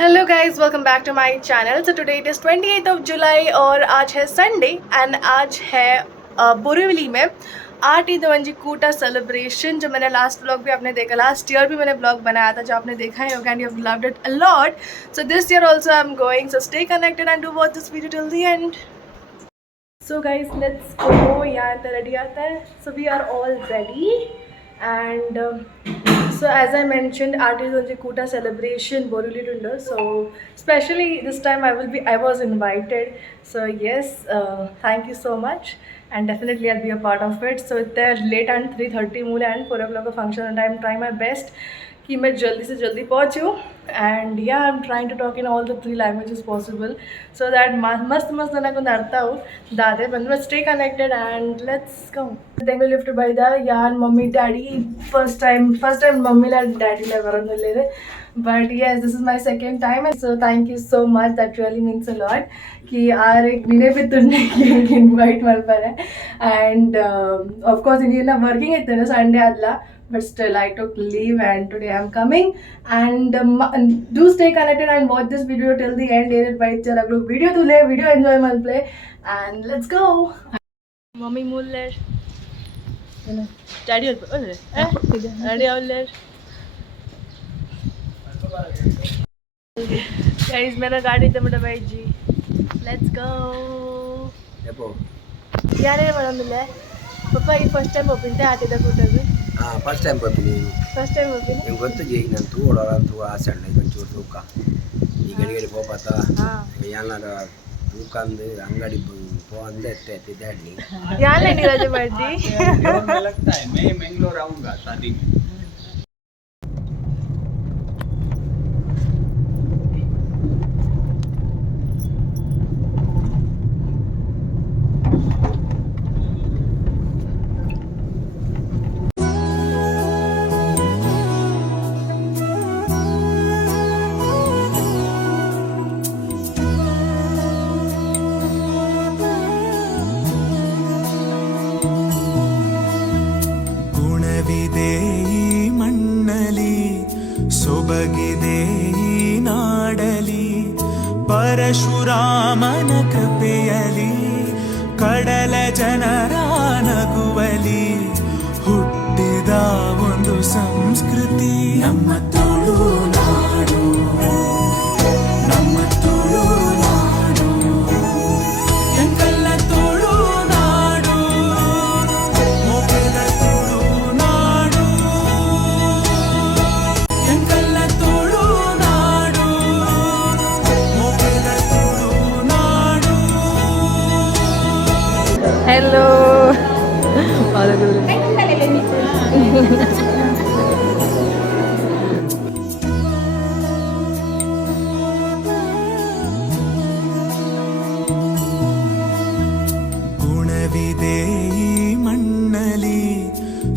Hello guys, welcome back to my channel. So today it is 28 July और आज है Sunday and आज है बोरीवली में आटी दवंजी कूटा सेलिब्रेशन। जो मैंने लास्ट व्लॉग भी आपने देखा, लास्ट ईयर भी मैंने व्लॉग बनाया था जो आपने देखा है होगा and you have loved it a lot. So this year also I am going, so stay connected and do watch this video till the end. So guys let's go. यहाँ तो रेडी आता है, so we are all ready and so as I mentioned, Artis Kuta celebration Borivali Tunda. So especially this time I was invited. So yes, thank you so much and definitely I'll be a part of it. So it's late and 3:30 मूल and 4 o'clock function and I'm trying my best कि मैं जल्दी से जल्दी पहुँचूँ and yeah, I'm trying to talk in all the 3 languages possible so that मस्त ना को नड़ता हूँ दादे बंद। Stay connected and let's go. Then we lifted by the यार mummy daddy first time mummy ला डैडी ला वरन ले रहे, but yes, this is my second time and so thank you so much, that really means a lot कि यार एक महीने पे तुमने इनवाइट मल पर है and of course इंडियन ना वर्किंग है तेरे संडे आदला, but still I took leave and today I'm coming and do stay connected and watch this video till the end. By चला लोग video तो ले, video enjoy मल play and let's go. Mummy मूल ले डैडी ओले daddy ओले guys मेरा गाड़ी तो मेरा भाई जी, लेट्स गो. यार ಮೇಡಮ್ ಇಲ್ಲೇ ಪಪ್ಪ ಈ ಫಸ್ಟ್ ಟೈಮ್ ಒಪ್ಪಿಂತೆ ಆಟಿದ ಕೂಟದು. ಫಸ್ಟ್ ಟೈಮ್ ಬರ್ತೀನಿ. ನಿಂಗೆ ಗೊತ್ತು ಈಗ ನಾನು ತೂಡೋರಂತೂ ಆಸೆ ಅಣ್ಣ ಇದೊಂಚೂರು ತೂಕ ಈ ಗಡಿಗಡಿ ಹೋಗ್ಬಾತ ಏನಾರ ತೂಕ ಅಂದು ಅಂಗಡಿ ಅಂದೆ ಎತ್ತಿದ್ದಾಡ್ನಿ ಯಾರು ನೀ ರಜೆ ಮಾಡ್ದಿ मैं मैंगलोर आऊँगा शादी में. ಸೊಬಗಿದೆ ಈ ನಾಡಲಿ ಪರಶುರಾಮನ ಕೃಪೆಯಲಿ ಕಡಲ ಜನರ ನಗುವಲಿ ಹುಟ್ಟಿದ ಒಂದು ಸಂಸ್ಕೃತಿ ನಮ್ಮ ತುಳುನಾಡು, ನಮ್ಮ ತುಳುನಾಡು ಎಂಕಲ್ಲ ತುಳುನಾಡು, ಮೊಗೆದ ತುಳುನಾಡು ಎಂಕಲ್ಲ ತುಳುನಾಡು, ಮೊಗೆದ ತುಳುನಾಡು. हेलो ಗುಣವಿದೆ ಈ ಮಣ್ಣಲಿ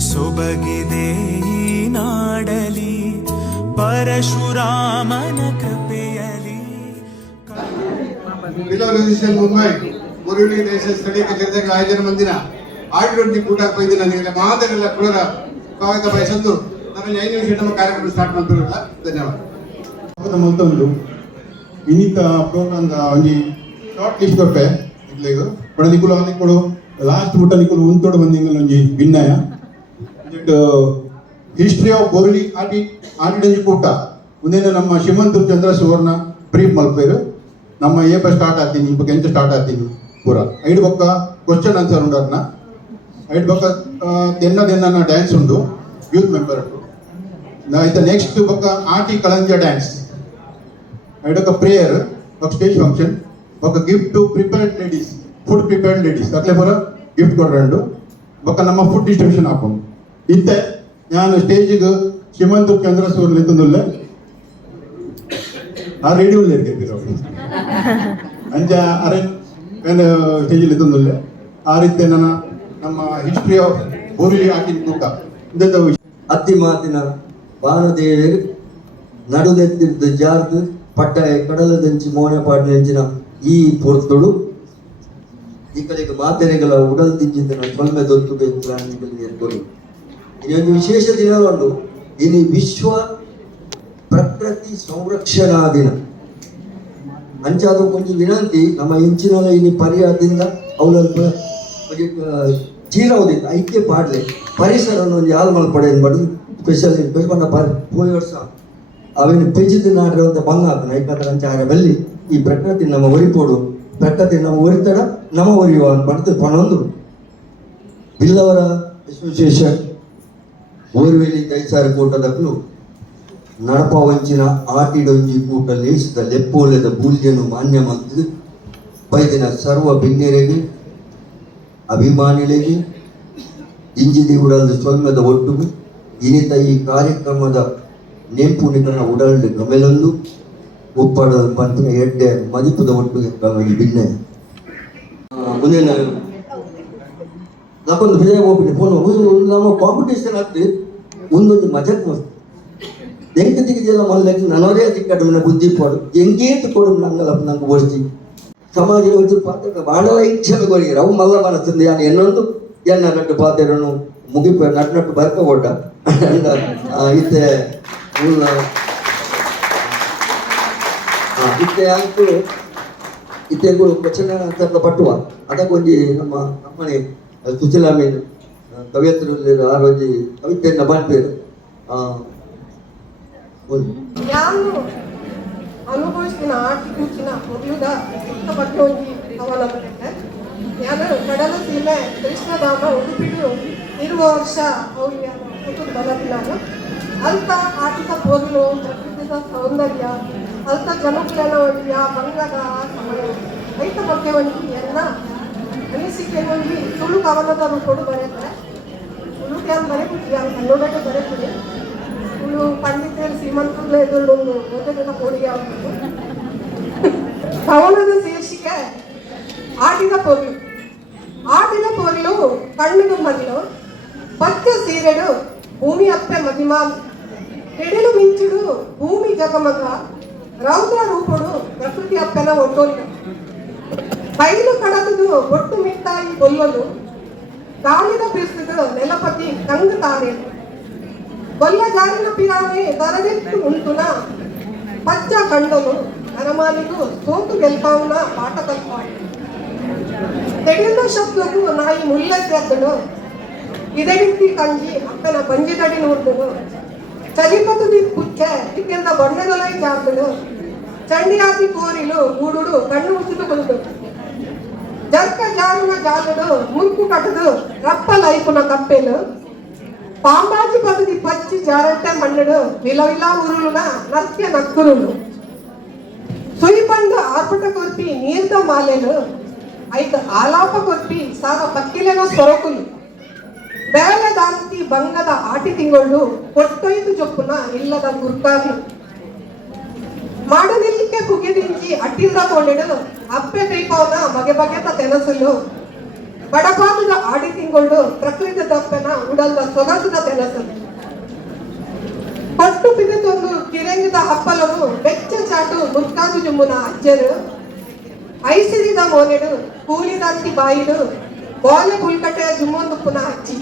ಸೊಬಗಿದೆ ಈ ನಾಡಲಿ ಪರಶುರಾಮನ ಕೃಪೆಯಲಿ. ಮುಂಬೈ बोरिवली नेशनल स्टडी कचेरी आयोजन मंदिर आटी कूटा मादर कुलर स्वागत बयसंदु ನಾನು 5 ನಿಮಿಷ ನಮ್ಮ ಕಾರ್ಯಕ್ರಮ ಸ್ಟಾರ್ಟ್ ಮಾಡ್ತಿರಲ್ಲ. ಧನ್ಯವಾದ. ಮೊದಲು ಇನ್ನಿತ ಪ್ರೋಗ್ರಾಮ್ ಒಂಜಿ ಶಾರ್ಟ್ ಲಿಸ್ಟ್ ಕೊಟ್ಟೆ ಇಟ್ಲೆಗು ಬಡ ನಿಕುಲು ಆನಿಕೊಡು ಲಾಸ್ಟ್ ಬುಟ್ಟ ನಿಕುಲು ಉಂತೋಡು ಬಂದಿಂಗಲ್ ಒಂಜಿ ಭಿನ್ನಯ ದಟ್ ಹಿಸ್ಟರಿ ಆಫ್ ಬೋರಿವಲಿ ಆಟಿ ಕೂಟ ಮುಂದಿನ ನಮ್ಮ ಶಿವಂತೂರು ಚಂದ್ರ ಸುವರ್ಣ ಬ್ರೀಫ್ ಮಲ್ಪೇರು ನಮ್ಮ ಏಪ ಸ್ಟಾರ್ಟ್ ಆಗ್ತೀನಿ ಇಪ್ಪ ಎಂತ ಸ್ಟಾರ್ಟ್ ಆಗ್ತೀನಿ ಪೂರ ಐದು ಪಕ್ಕ ಕ್ವಶನ್ ಆನ್ಸರ್ ಉಂಡು ಅದನ್ನ ಐದು ಪಕ್ಕ ದೆನ್ನ ಡ್ಯಾನ್ಸ್ ಉಂಡು ಯೂತ್ ಮೆಂಬರ್ ಐತ ನೆಕ್ಸ್ಟ್ ಪಕ್ಕ ಆಟಿ ಕಳಂಜ ಡ್ಯಾನ್ಸ್ ಐಡೊಕ್ಕ ಪ್ರೇಯರ್ ఒక ಸ್ಟೇಜ್ ಫಂಕ್ಷನ್ ఒక ಗಿಫ್ಟ್ ಟು prepared ladies food prepared ladies ಅಕ್ಲೆ ಪೂರ ಗಿಫ್ಟ್ ಕೊಡ್ರಂಡು ఒక ನಮ್ಮ ಫುಡ್ ಡಿಸ್ಟ್ರಿಬ್ಯೂಷನ್ ಹಾಕೊಂಡು ಇತ್ತೆ ನಾನು ಸ್ಟೇಜಿಗೆ ಶಿವಂತೂರು ಚಂದ್ರ ಸೂರ್ಯ ನಿಂತುಲ್ಲ ಆ ರೇಡಿಯೋ ಇರ್ತಿರೋ ಅಂಚ ಅರೆ ಸ್ಟೇಜಲ್ಲಿ ತಂದಿಲ್ಲ ಆ ರೀತಿ ನಮ್ಮ ಹಿಸ್ಟ್ರಿ ಆಫ್ ಬೋರಿವಲಿ ಆಟಿನ ಕೂಟ ಇಂಥ ಅತ್ತಿ ಮಾತಿನ ಬಾನದೇವಿ ನಡುದೆತ್ತಿದ್ದು ಜಾರ್ದು ಪಟ್ಟಾಯ ಕಡಲದಂಚಿ ಮೋನೆ ಪಾಡಿನ ಈ ಪೊರ್ತುಡು ಈ ಕಡೆಗೆ ಮಾತೆರೆಗಳ ಉಡಲ್ ತಿಂಚಿನ ಕೊಲ್ಮೆ ದೊತ್ತುಗೆ ಏರ್ಕೊಂಡು ಇದೊಂದು ವಿಶೇಷ ದಿನವನ್ನು ಇನ್ನು ವಿಶ್ವ ಪ್ರಕೃತಿ ಸಂರಕ್ಷಣಾ ದಿನ ಅಂಚಾದ ಕೊಂಚ ವಿನಂತಿ ನಮ್ಮ ಇಂಚಿನ ಇನಿ ಪರ್ಯಾದಿಂದ ಅವಳನ್ನು ಚೀರವುದಿಲ್ಲ ಐಕ್ಯ ಪಾಡ್ಲೆ ಪರಿಸರ ಒಂದು ಯಾರು ಮಲ್ಪಡೆ ಬಡ್ದು ಸ್ಪೆಷಲ್ ಹೋದ ವರ್ಷ ಅವೇನು ಪೆಜಿದ ನಾಡಿರುವಂಥ ಬಂಗ ಹಾಕೋಣ ಯಾಕಂದ್ರೆ ಅಂಚಾರ ಬಲ್ಲಿ ಈ ಪ್ರಕೃತಿ ನಮ್ಮ ಒರಿಪೋಡು ಪ್ರಕೃತಿ ನಮ್ಮ ಒರಿತಡ ನಮ್ಮ ಒರಿಯುವ ಬಡ್ದು ಪಣೊಂದು ಬಿಲ್ಲವರ ಅಸೋಸಿಯೇಷನ್ ಓರ್ವೇಲಿ ದೈಸಾರ ಕೂಟದಕ್ಕೂ ನಡಪ ವಂಚಿನ ಆಟಿಡೊಂಜಿ ಕೂಟ ಲೇಸಿದ ಲೆಪ್ಪೋಲೆದ ಬೂಲ್ಯನು ಮಾನ್ಯ ಮಂತ್ರಿ ಬೈದಿನ ಸರ್ವ ಬಿನ್ನೆರೆಗೆ ಅಭಿಮಾನಿಗಳಿಗೆ ಇಂಜಿದಿ ಉಡಲ್ದ ಸೊಮ್ಮೆದ ಒಟ್ಟುಗು ಇನಿತ ಈ ಕಾರ್ಯಕ್ರಮದ ನೆಂಪು ನಿಕನ ಉಡಲ್ದ ಗಮೆಲೊಂದು ಉಪ್ಪಡ ಪಂಪಿನ ಎಡ್ಡೆ ಮದಿಪದ ಒಟ್ಟುಗೆ ಈ ಬಿನ್ನೆ ಮುಂದಿನ ನಾಕೊಂದು ವಿಜಯ ಹೋಗ್ಬಿಟ್ಟು ಫೋನ್ ನಮ್ಮ ಕಾಂಪಿಟೇಷನ್ ಆಗ್ತದೆ ಒಂದೊಂದು ಮಜಕ್ ಮಸ್ತ್ ಎಂಟು ದಿಗಿದೆಲ್ಲ ಮಲ್ಲಕ್ಕೆ ನನವರೇ ದಿಕ್ಕಡು ಬುದ್ಧಿ ಕೊಡು ಎಂಗೇತು ಕೊಡು ನಂಗಲ್ಲ ನಂಗೆ ಓಡಿಸಿ ಸಮಾಜ ಒಂದು ಪಾತ್ರ ಬಹಳ ಇಚ್ಛೆ ಕೊರಿಯರು ಅವು ಮಲ್ಲ ಮನಸ್ಸಿಂದ ಯಾನು ಇನ್ನೊಂದು ಎನ್ನ ನಟ್ಟು ಪಾತ್ರನು ಮುಗಿಪ ನಟ್ಟು ನಟ್ಟು ಬರ್ಕೋಬೋಟ ಇತ್ತೆ ಇತ್ತೆ ಅಂಕು ಇತ್ತೆಗಳು ವಚನ ಅಂತ ಪಟ್ಟುವ ಅದಕ್ಕೊಂದು ನಮ್ಮ ನಮ್ಮನೆ ಸುಶೀಲಾಮೀನು ಕವಿಯತ್ರು ಆರೋಜಿ ಕವಿತೆಯನ್ನು ಬಾಳ್ಪೇರು ನಾನು ಅನುಭವಿಸ್ತಿನ ಆಟಿ ಕೂಚಿನ ಮೊದಲುದ ಸುತ್ತ ಬಗ್ಗೆ ಒಂದು ಅವಲಂಬನೆ ನಾನು ಕಡಲ ಸೀಮೆ ಕೃಷ್ಣಧಾಮ ಉಡುಪಿಡು ಇರುವ ವರ್ಷ ಅವ್ರಿಗೆ ಬರೋದಿಲ್ಲ ಅಂತ ಆಟಿದ ಪೋಲು ಪ್ರಕೃತಿದ ಸೌಂದರ್ಯ ಅಂತ ಜನಕುಲನ ಒಂದು ಬಂಗದ ಸಮಯ ರೈತ ಬಗ್ಗೆ ಒಂದು ಎಲ್ಲ ಅನಿಸಿಕೆ ಒಂದು ಸುಳ್ಳು ಕವನದ ಕೊಡು ಬರೆಯುತ್ತೆ ಸುಳ್ಳು ಕ್ಯಾನ್ ಬರೆಬಿಟ್ರಿ ಅವ್ರು ಕನ್ನಡಕ್ಕೆ ಬರೆಬಿಡಿ ಸುಳ್ಳು ಪಂಡಿತರು ಶ್ರೀಮಂತರು ಎದುರುಗೊಂಡು ಓದಿದ ಕೋಡಿಗೆ ಆಗ್ಬೋದು ಕವನದ ಶೀರ್ಷಿಕೆ ಆಟಿದ ಪೊರ್ಲು ಆಟಿದ ಪೊರ್ಲು ಕಣ್ಣಿಗೆ ಮೊದಲು ಪಚ್ಚ ಸೀರೆಡು ಭೂಮಿ ಅಪ್ಪೆ ಮದಿಮಾಲ್ ಎಡೆಲು ಮಿಂಚುಡು ಭೂಮಿ ಜಗಮಗ ರೌದ್ರ ರೂಪಡು ಪ್ರಕೃತಿ ಅಪ್ಪೆನ ಒಟ್ಟೋಲು ಬಯಲು ಕಡದು ಒಟ್ಟು ಮಿಟ್ಟಾಯಿ ಬೊಲ್ಲಲು ಗಾಳಿದ ಬೀಸಿದ ನೆಲಪತಿ ಕಂಗ ತಾರೆ ಬೊಲ್ಲ ಜಾರಿನ ಪಿರಾನೆ ದರದೆತ್ತು ಉಂಟುನ ಪಚ್ಚ ಕಂಡನು ಅರಮಾನಿಗೂ ಸೋತು ಗೆಲ್ಪಾವನ ಪಾಠ ಕಲ್ಪಾಯಿ ತೆಗೆದ ಶಬ್ದಕ್ಕೂ ನಾಯಿ ಮುಲ್ಲದ್ದಳು ಇದೆಡಿತ್ತಿ ಕಂಜಿ ಅಪ್ಪನ ಬಂಜಿದಡಿ ನೋಡಿದಳು ಚಲಿಪತದಿ ಪುಚ್ಚ ಇದೆಲ್ಲ ಬಣ್ಣದೊಲೈ ಜಾರ್ದಳು ಚಂಡಿಯಾತಿ ಕೋರಿಲು ಗೂಡುಡು ಕಣ್ಣು ಮುಚ್ಚಿದು ಕುಳಿತು ಜರ್ಕ ಜಾರುನ ಜಾಲಡು ಮುರುಕು ಕಟ್ಟದು ರಪ್ಪ ಲೈಪುನ ಕಪ್ಪೆಲು ಪಾಂಬಾಜಿ ಪದದಿ ಪಚ್ಚಿ ಜಾರಟ್ಟೆ ಮಣ್ಣಡು ವಿಲವಿಲ ಉರುಳುನ ನತ್ಯ ನಕ್ಕುರುಳು ಸುಯಿಪಂಡು ಆರ್ಪಟ ಕೊರ್ಪಿ ನೀರ್ದ ಮಾಲೆಲು ಐದು ಆಲಾಪ ಕೊರ್ಪಿ ಸಾಗ ಪಕ್ಕಿಲೆನ ಸೊರಕುಲು ಬೇಲೆ ದಾಂತಿ ಬಂಗದ ಆಟಿ ತಿಂಗಳು ಕೊಟ್ಟೊಯ್ದು ಜೊಪ್ಪುನ ಇಲ್ಲದ ಗುರ್ಕಾರ್ಲು ಮಾಡಲಿಕ್ಕೆ ಕುಗಿದಿಂಚಿ ಅಟ್ಟಿಂದ ಕೊಂಡಿಡು ಅಪ್ಪೆ ಕೈಪವನ ಬಗೆ ಬಗೆತ ತೆನಸಲು ಬಡಪಾದದ ಆಡಿ ತಿಂಗಳು ಪ್ರಕೃತಿ ದಪ್ಪನ ಉಡಲ್ದ ಸೊಗಸದ ತೆನಸಲು ಪಟ್ಟು ಪಿದಿತೊಂದು ಕಿರಂಗಿದ ಹಪ್ಪಲನು ಬೆಚ್ಚ ಚಾಟು ಮುರ್ಕಾದು ಜುಮ್ಮುನ ಅಜ್ಜರು ಐಸಿರಿದ ಮೋನೆಡು ಕೂಲಿದಂತಿ ಬಾಯಿಡು ಬೋಲೆ ಪುಲ್ಕಟ್ಟೆಯ ಜುಮ್ಮೊಂದು ಪುನಃ ಅಜ್ಜಿ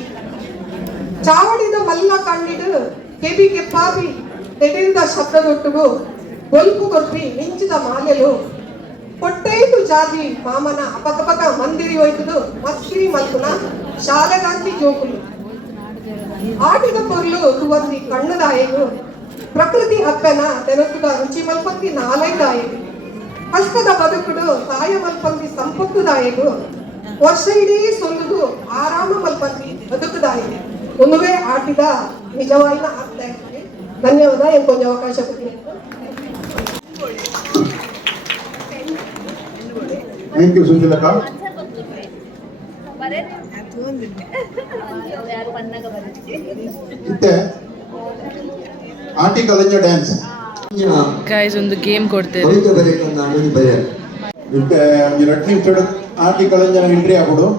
ಚಾವಡಿದ ಮಲ್ಲ ಕಣ್ಣಿಡು ಕೆಬಿ ಕೆಪ್ಪಾಬಿ ತೆಡೆದ ಶಬ್ದದೊಟ್ಟುಗು ಬೊಲ್ಪು ಕೊರ್ಪಿ ಮಿಂಚಿದ ಮಾಲೆಲು ಕೊಟ್ಟೈದು ಜಾತಿ ಮಾಮನ ಅಪಕಪಕ ಮಂದಿರಿ ಹೋಯ್ತದು ಮಸ್ಕಿರಿ ಮಲ್ಪುನ ಶಾಲೆಗಾಂತಿ ಜೋಕುಲು ಆಟಿದ ಪೊರ್ಲು ತುವಂದಿ ಕಣ್ಣುದಾಯಗು ಪ್ರಕೃತಿ ಅಪ್ಪನ ತೆನಸುದ ರುಚಿ ಮಲ್ಪಂತಿ ನಾಲೈದಾಯಗು ಕಷ್ಟದ ಬದುಕುಡು ಸಾಯ ಮಲ್ಪಂತಿ ಸಂಪತ್ತುದಾಯಗು ವರ್ಷ ಇಡೀ ಸೊಲ್ಲುದು ಆರಾಮ ಮಲ್ಪಂತಿ ಬದುಕುದಾಯಗು ಒಂದುವೇ ಆಟಿದ ನಿಜವಾದ ಅರ್ಥ ಆಗ್ತದೆ. ಧನ್ಯವಾದ ಏನು ಕೊಂಚ ಅವಕಾಶ ಕೊಟ್ಟಿದೆ. ಥ್ಯಾಂಕ್ ಯು ಸುಶೀಲಕ್ಕ. ಮತ್ತೆ ಆಟಿ ಕಲಂಜ ಡ್ಯಾನ್ಸ್ ಗೈಸ್ ಒಂದು ಗೇಮ್ ಕೊಡ್ತೇವೆ. ಕವಿತೆ ಬರೆಯಕ್ಕೆ ನಾನು ಬರೆಯ ಮತ್ತೆ ರಟ್ನಿ ಆಟಿ ಕಲಂಜನ ಎಂಟ್ರಿ ಆಗ್ಬಿಡು.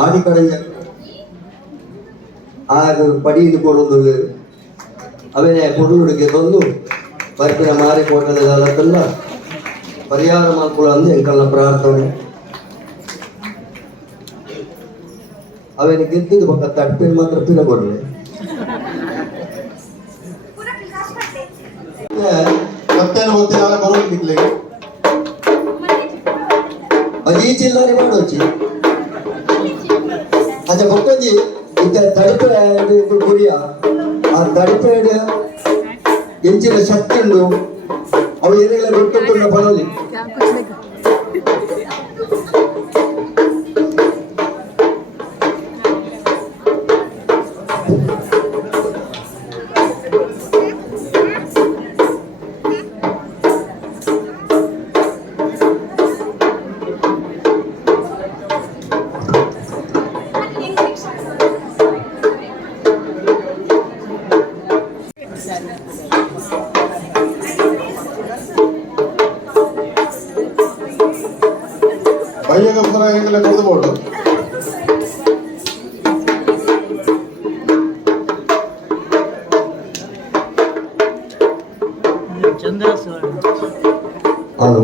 ಆಡಿಕಡೆಯ ಆಗ ಪಡಿಯನ್ನು ಕೊಡೋದು ಅವನೇ ಕೊಡುಗೆ ತಂದು ಬರ್ಪಿನ ಮಾರಿ ಕೋಟದ ಕಾಲಕ್ಕೆಲ್ಲ ಪರಿಹಾರ ಮಾಡ್ಕೊಳ್ಳೋ ಅಂದು ಎಂಕಲ್ನ ಪ್ರಾರ್ಥನೆ ಅವನಿಗೆ ಗೆದ್ದಿದ್ದು ಪಕ್ಕ ತಟ್ಟೆಗೆ ಮಾತ್ರ ಪಿನ ಕೊಡಲಿ ಮತ್ತೇನು ಗೊತ್ತಿಲ್ಲ ಬರೋದಿಲ್ಲ ಈ ಚಿಲ್ಲರೆ ಮಾಡೋಚಿ ಅದ ಬೊಕ್ಕಂಜಿ ಇತ್ತ ತಡಿಪೆ ಗುರಿಯ ಆ ತಡಿಪೆಡು ಎಂಚಿನ ಶಕ್ತಿ ಉಂಡು ಅವು ಏನೆಲ್ಲ ಗೊತ್ತುಂಟು ಬರೋಲಿ ಬೈಯಾಗ ಪುನಃ ಹೆಂಗೆಲ್ಲ ಕುಡಿದ್ಬೋದು. ಹಲೋ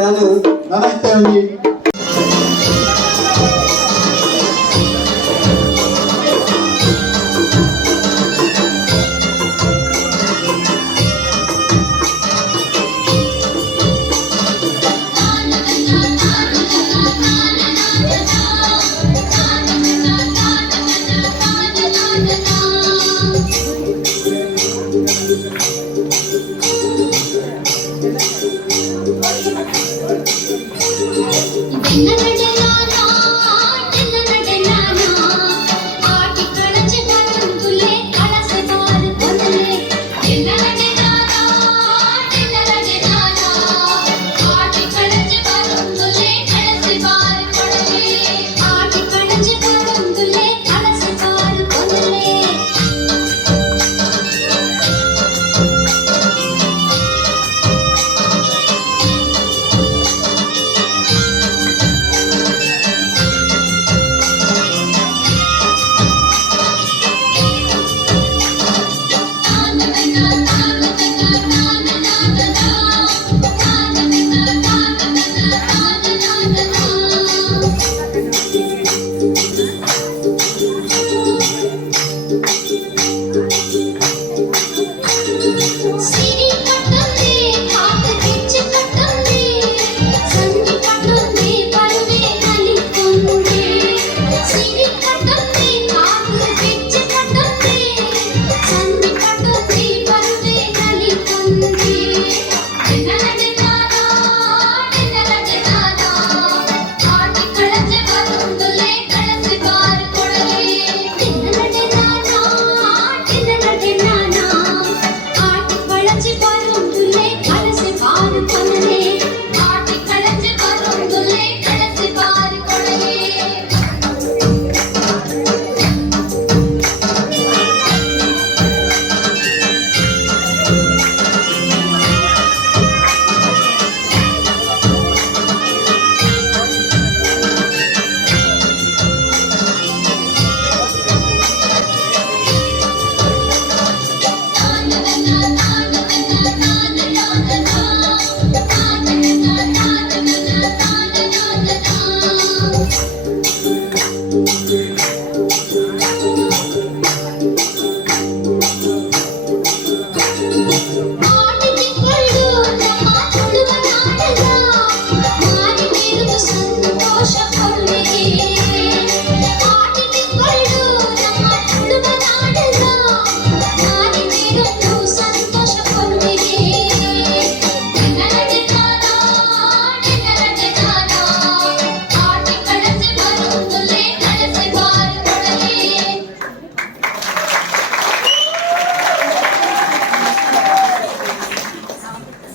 ನಾನು ನಾನು ಇದ್ದೇವೆ.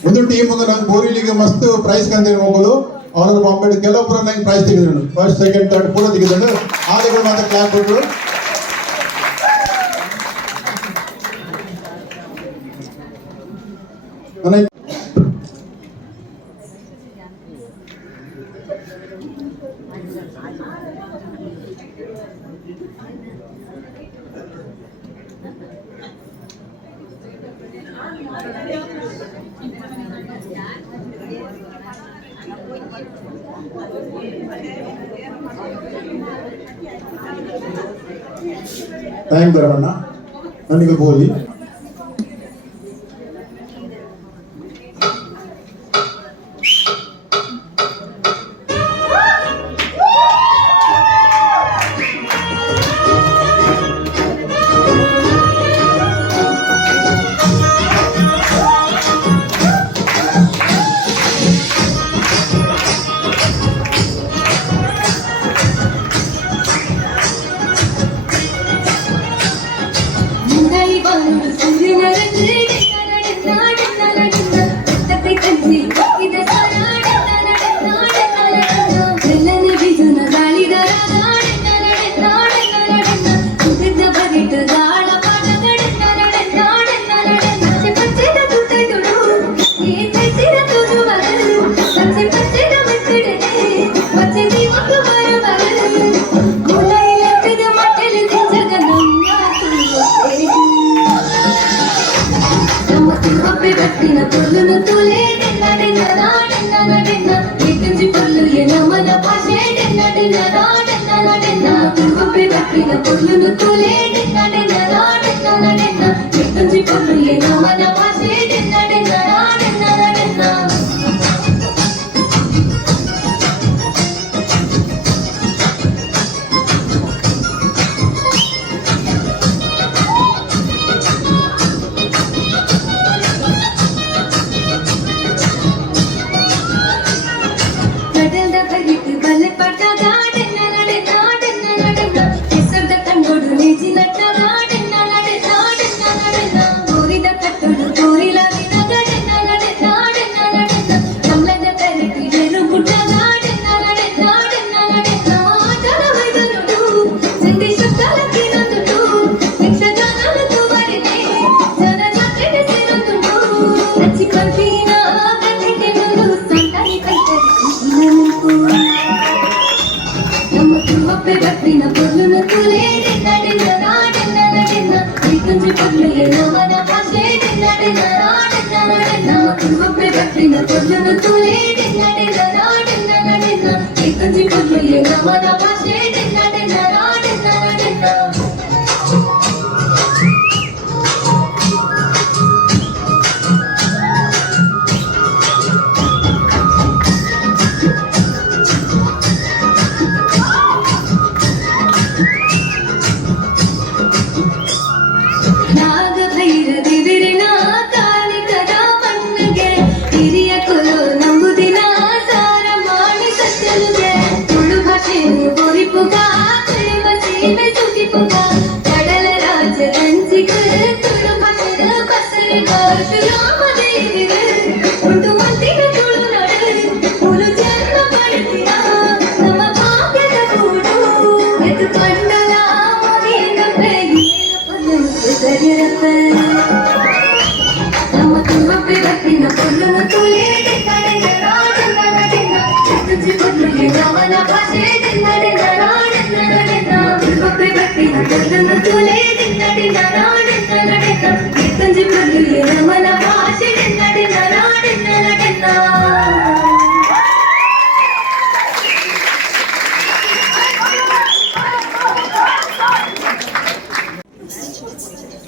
ಒಂದು ಟೀಮ್ ನಂಗೆ ಬೋರಿಲಿಗೆ ಮಸ್ತ್ ಪ್ರೈಸ್ ಕಂದಿರು ಹೋಗಲು ಅವರ ಬಾಂಬೆ ಕೆಲವೊಬ್ಬರು ನಂಗೆ ಪ್ರೈಸ್ ತೆಗೆದ್ರು. ಫಸ್ಟ್ ಸೆಕೆಂಡ್ ಥರ್ಡ್ ಪೂರ ತೆಗೆದ್ರು. ಆದಿಗಳು ಮಾತ್ರ ಕ್ಲಾಪ್ ಕೊಟ್ಟರು. ನನಗೆ ಥ್ಯಾಂಕ್ ಬರವಣ್ಣ ನನಗೆ ಬೋಲಿ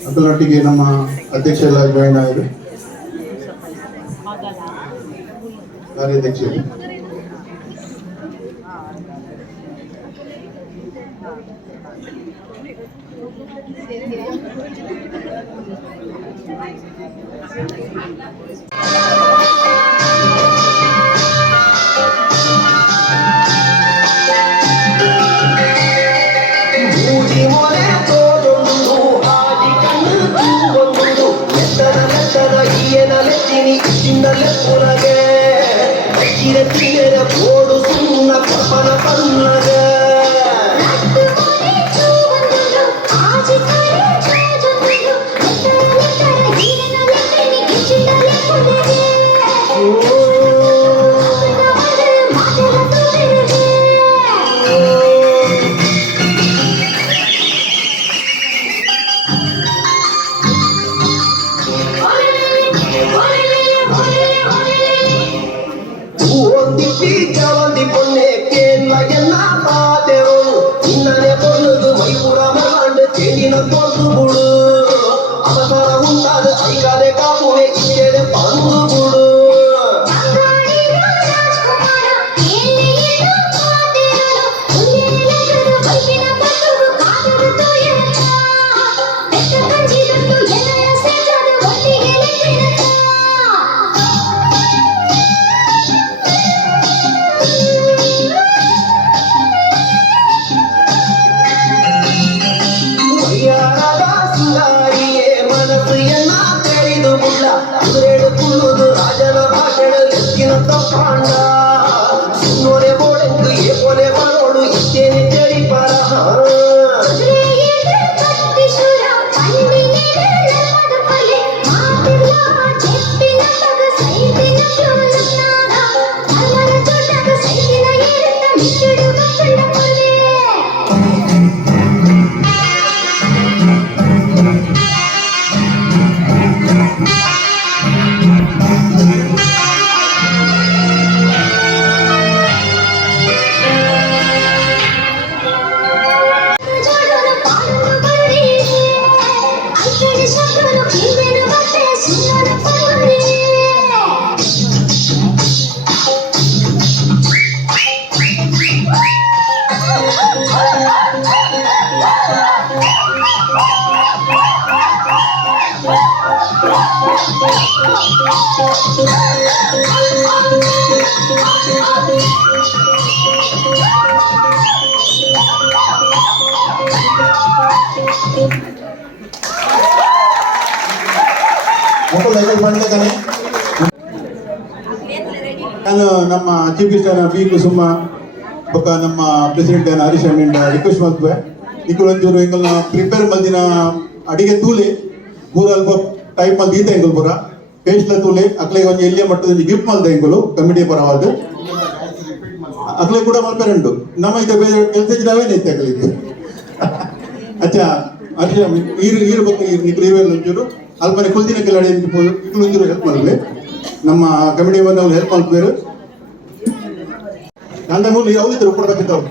ಅದರೊಟ್ಟಿಗೆ ನಮ್ಮ ಅಧ್ಯಕ್ಷ ಎಲ್ಲ ಜಾಯಿನ್ ಆಗಿದೆ, ಕಾರ್ಯಾಧ್ಯಕ್ಷರು. ಮಕ್ಕಳು ಲೈಕ್ ಮಾಡ್ಲೇತಾನೆ. ನಾನು ನಮ್ಮ ಚೀಫ್ ಮಿನಿಸ್ಟರ್ ಬಿ ಕುಸುಮ ಬೊಕ್ಕ ನಮ್ಮ ಪ್ರೆಸಿಡೆಂಟ್ ಹರೀಶ್ ಅಣ್ಣ ರಿಕ್ವೆಸ್ಟ್ ಮಾಡ್ತೇವೆ ಇಕ್ಕಳು ಒಂಚೂರು ಎಂಗಲ್ನ ಪ್ರಿಪೇರ್ ಮಲ್ದಿನ ಅಡಿಗೆ ತೂಲೆ ಮೂರು ಅಲ್ಪ ಟೈಪ್ ಮಲ್ದಿ ಈತ ಎಂಗಲ್ ಪುರ ಪೇಸ್ಟ್ಲ ತೂಲೆ ಅಕ್ಲೆಗೆ ಒಂದು ಎಲ್ಲಿಯ ಮಟ್ಟದಲ್ಲಿ ಗಿಫ್ಟ್ ಮಲ್ದ ಎಂಗಲು ಕಮಿಟಿ ಪರವಾದ ಅಕ್ಲೆ ಕೂಡ ಮಲ್ಪೇರಂಡು ನಮ್ಮ ಇದು ಕೆಲಸ ನಾವೇನು ಐತೆ ಅಕ್ಲಿಗೆ ಅಚ್ಚಾ ಹರೀಶ್ ಈರು ಬೊಕ್ಕ ನಿಕ್ಲು ಇರುವೆಲ್ಲ ಒಂಚೂರು ಅಲ್ಪನೆ ಕುಲ್ದಿನ ಕೆಲಾಡಿ ಇಕ್ಕಳು ಒಂಚೂರು ಹೆಲ್ಪ್ ಮಾಡಲಿ ನಮ್ಮ ಕಮಿಟಿ ಬಂದವ್ರು ಹೆಲ್ಪ್ ಮಾಡ್ತಾರೆ. ನನ್ನ ಮೂಲ ಯಾವ್ದಿದ್ರು ಕೊಡ್ಬೇಕಿದ್ದವ್ರು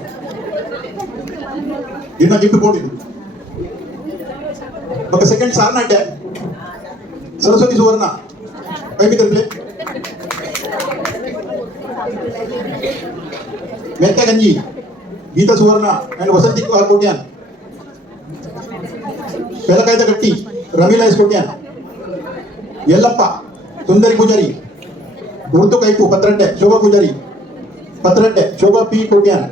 ಇನ್ನ ಗಿಫ್ಟ್ ಕೊಟ್ಟಿದ್ದು ఒక సెకండ్ సార్ అంటే సరస్వతి సువర్ణ పైకి తెరలే మెత్త గంజి గీత సువర్ణ అండ్ వసంతి కొట్టాను పెదకాయత గట్టి రమీలాయస్ కొట్టాను ఎల్లప్ప సుందరి పూజారి ఉర్దు కైపు పత్రంటే శోభా పూజారి పత్రంటే శోభా పి కొట్టాను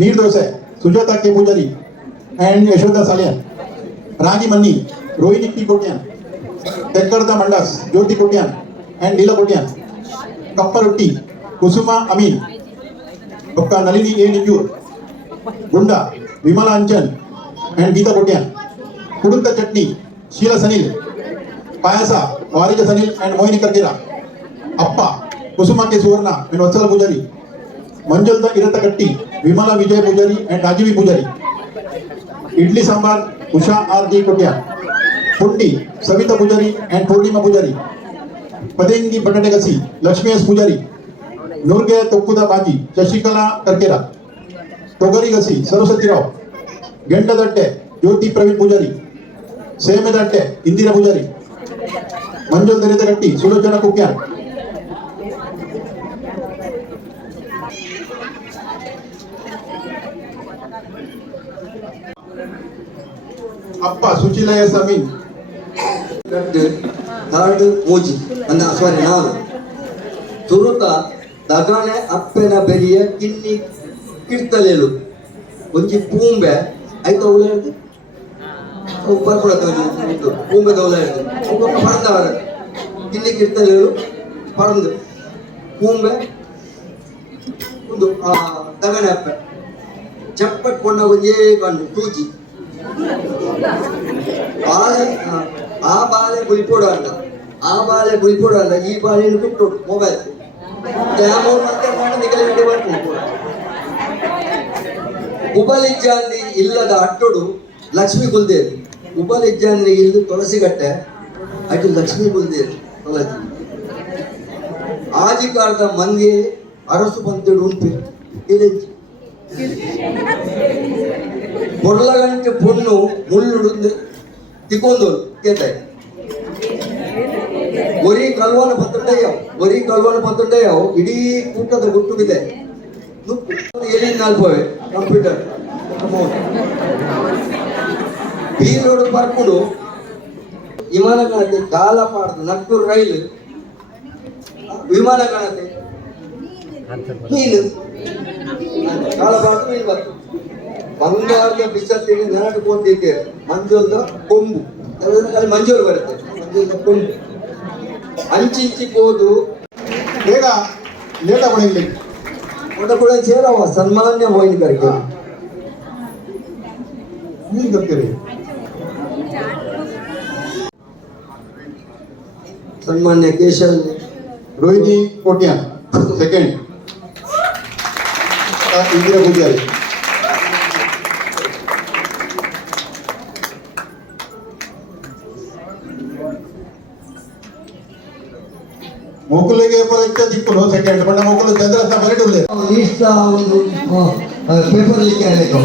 నీర్ దోసೆ ಸುಜಾತಾ ಕೆ ಪೂಜಾರಿ ಅಂಡ್ ಯಶೋಧಾ ಸಾಲಿಯನ್ ರಾಗಿ ಮನ್ನಿ ರೋಹಿಣಿ ಪಿ ಕೊಟ್ಯಾನ್ ತೆಕ್ಕರದ ಮಂಡಾಸ್ ಜ್ಯೋತಿ ಕೊಟ್ಯಾನ್ ಅಂಡ್ ನೀಲ ಕೊಟ್ಯಾನ್ ಕಪ್ಪ ರೊಟ್ಟಿ ಕುಸುಮ ಅಮೀನ್ ಬೊಕ್ಕ ನಳಿನಿ ಎ ನಿಜೂರ್ ಗುಂಡ ವಿಮಲಾ ಅಂಚನ್ ಅಂಡ್ ಗೀತಾ ಕೊಟ್ಯಾನ್ ಕುಡುಕ ಚಟ್ನಿ ಶೀಲಾ ಸನಿಲ್ ಪಾಯಸ ವಾರಿಜ ಸನಿಲ್ ಅಂಡ್ ಮೋಹಿನಿ ಕರ್ಗಿರ ಅಪ್ಪ ಕುಸುಮ ಕೆ ಸುವರ್ಣ ಅಂಡ್ ವತ್ಸಲ ಪೂಜಾರಿ ಮಂಜುಲ್ದ ಇರತ ಕಟ್ಟಿ Vimala Vijaya Poojary and Rajeevi Poojary idli sambar Usha R D Kotian ಪುಂಡಿ ಸವಿತಾ ಪೂಜಾರಿ ಅಂಡ್ ಪೂರ್ಣಿಮಾ ಪೂಜಾರಿ ಪದಂಗಿ ಬಟಾಟೆ ಗಸಿ ಲಕ್ಷ್ಮೀ ಎಸ್ ಪೂಜಾರಿ ನೂರ್ಗೆ ತೊಕ್ಕುದ ಬಾಜಿ ಶಶಿಕಲಾ ಕರ್ಕೆರ ತೊಗರಿ ಗಸಿ ಸರಸ್ವತಿ ರಾವ್ ಗೆಂಡದಟ್ಟೆ ಜ್ಯೋತಿ ಪ್ರವೀಣ್ ಪೂಜಾರಿ ಸೇಮೆದಟ್ಟೆ ಇಂದಿರಾ ಪೂಜಾರಿ ಮಂಜುಲ್ ದರಿತ ಗಟ್ಟಿ ಸುಲೋಚನಾ ಕುಕ್ಯಾನ್ ಅಪ್ಪ ಸುಚಿಲಯ ಸಮೀನ್ ಥರ್ಡ್ ಮೂಜಿ ಅನ್ನ ಸಾರಿ ನಾನು ತುರುತ ದಗಾಣೆ ಅಪ್ಪೆನ ಬೆರಿಯ ಕಿನ್ನಿ ಕಿರ್ತಲೇಲು ಒಂಜಿ ಪೂಂಬೆ ಐತ ಉಳ್ಳಾಡ್ದು ಬರ್ಕೊಡತ್ತ ಪೂಂಬೆ ದೌಲಾಡ್ದು ಪಡದವರ ಕಿನ್ನಿ ಕಿರ್ತಲೇಲು ಪಡದು ಪೂಂಬೆ ಒಂದು ದಗಾಣೆ ಅಪ್ಪೆ ಚಪ್ಪಟ್ ಕೊಂಡ ಒಂಜೇ ಕಣ್ಣು ತೂಜಿ ಬಾಳೆ ಆ ಬಾಳೆ ಗುಲ್ಪೋಡಲ್ಲ ಆ ಬಾಳೆ ಗುಲ್ಪೋಡಲ್ಲ ಈ ಬಾಳೆಯನ್ನು ಬಿಟ್ಟು ಮೊಬೈಲ್ ಉಪಲಿಜ್ಜಾಂದಿ ಇಲ್ಲದ ಅಟ್ಟೊಡು ಲಕ್ಷ್ಮಿ ಗುಲ್ದೇರು ಉಪಲಿಜ್ಜಾಂದಿ ಇಲ್ಲದ ತುಳಸಿಗಟ್ಟೆ ಅಟ್ಟು ಲಕ್ಷ್ಮಿ ಗುಲ್ದೇರು ತುಳಸಿ ಆಜಿಕಾರದ ಮಂದಿ ಅರಸು ಬಂತಿಡು ಉಂಟು ಇಲೆಜ್ಜಿ పొరలగంటి పొన్ను ముళ్ళు తికొందోలు కేతాయి ఒరి కల్వాನ ಪತ್ತುಂಡೆಯವು ಇಡೀ ಕೂಟದ ಗುಟ್ಟುಗಿದೆ ಎಲ್ಲಿ ನಾಲ್ಪವೆ ಕಂಪ್ಯೂಟರ್ ಬೀರೋಡು ಬರ್ಕೊಂಡು ವಿಮಾನ ಗಣತೆ ಕಾಲ ಪಾಡ್ದು ನಕ್ಕೂರು ರೈಲು ವಿಮಾನ ಗಣತೆ ಮೀನು ಕಾಲ ಪಾಡ್ದು ಮೀನು ಬರ್ತು ಬಂಗಾರದ ಬಿಚ್ಚತ್ತಿಗೆ ನೆನಟುಕೊಂಡಿದ್ದೆ ಮಂಜುಲ್ದ ಕೊಂಬು ಅಲ್ಲಿ ಮಂಜೂರು ಬರುತ್ತೆ ಮಂಜುಲ್ದ ಕೊಂಬು ಅಂಚಿಂಚಿ ಹೋದು ಬೇಗ ಲೇಟ ಕೊಡಲಿ ಒಡ ಕೂಡ ಸೇರವ ಸನ್ಮಾನ್ಯ ಹೋಗಿ ಕರೆಗೆ ನೀನು ಬರ್ತೀರಿ ಸನ್ಮಾನ್ಯ ಕೇಶವ್ ರೋಹಿಣಿ ಕೋಟ್ಯಾನ್ ಸೆಕೆಂಡ್ ಇಂದಿರಾ ಪೂಜಾರಿ ಮೊಕಲಿಗೆ ಪರೀಕ್ಷೆ ದಿಕ್ಕುಲು ಸೆಕೆಂಡ್ ಬಣ್ಣ ಮೊಕಲು ಚಂದ್ರಸ್ನ ಬರೆಡುಲ್ಲೇ ಲೀಸ್ಟ್ ಒಂದು ಪೇಪರ್ ಲಿಖೆ ಆಗಬೇಕು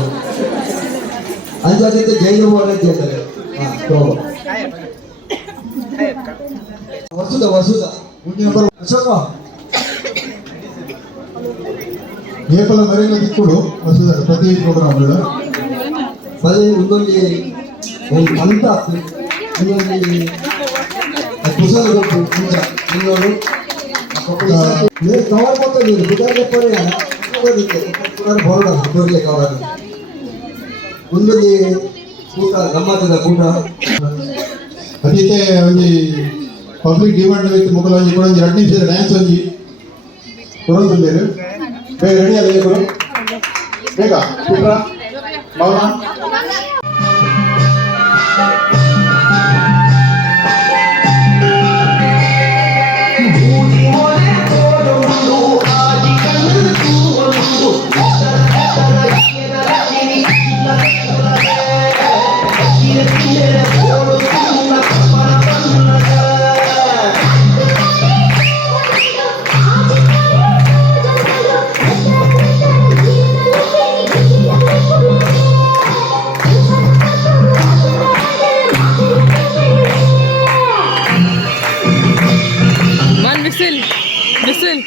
ಅಂಜಾದಿತ್ತು ಜೈಲು ಹೋಗಕ್ಕೆ ಹೇಳ್ತಾರೆ ವಸುದ ಅಶೋಕ ಏಪಲ ಮರೆಯಲ್ಲ ದಿಕ್ಕುಡು ವಸುದ ಪ್ರತಿ ಪ್ರೋಗ್ರಾಮ್ ಪದೇ ಒಂದೊಂದು ಒಂದು ಅಂತ ಒಂದೊಂದು ಪುಸ್ತಕ ಕೊಟ್ಟು ಇನ್ನೊಂದು మీరు కవర్ మొత్తం మీరు బుధవారం చెప్పారు బాగుంటుంది దొరికే కవర్ ముందుది కూట గమ్మತ್ತಿದ కూಟ ಅದಕ್ಕೆ ಒಂದು ಪಬ್ಲಿಕ್ ಡಿಮಾಂಡ್ ಐತಿ ಮುಖಲ ಒಂಜಿ ಕೂಡ 2 ನಿಮಿಷದ ಡ್ಯಾನ್ಸ್ ಒಂಜಿ ಕೊರೊಂದುಲ್ಲೇರು ಬೇಗ ರೆಡಿ ಅಲ್ಲ ಕೊಡು ಬೇಗ ಪುಟ್ರ ಬಾವನ One whistle. Whistle.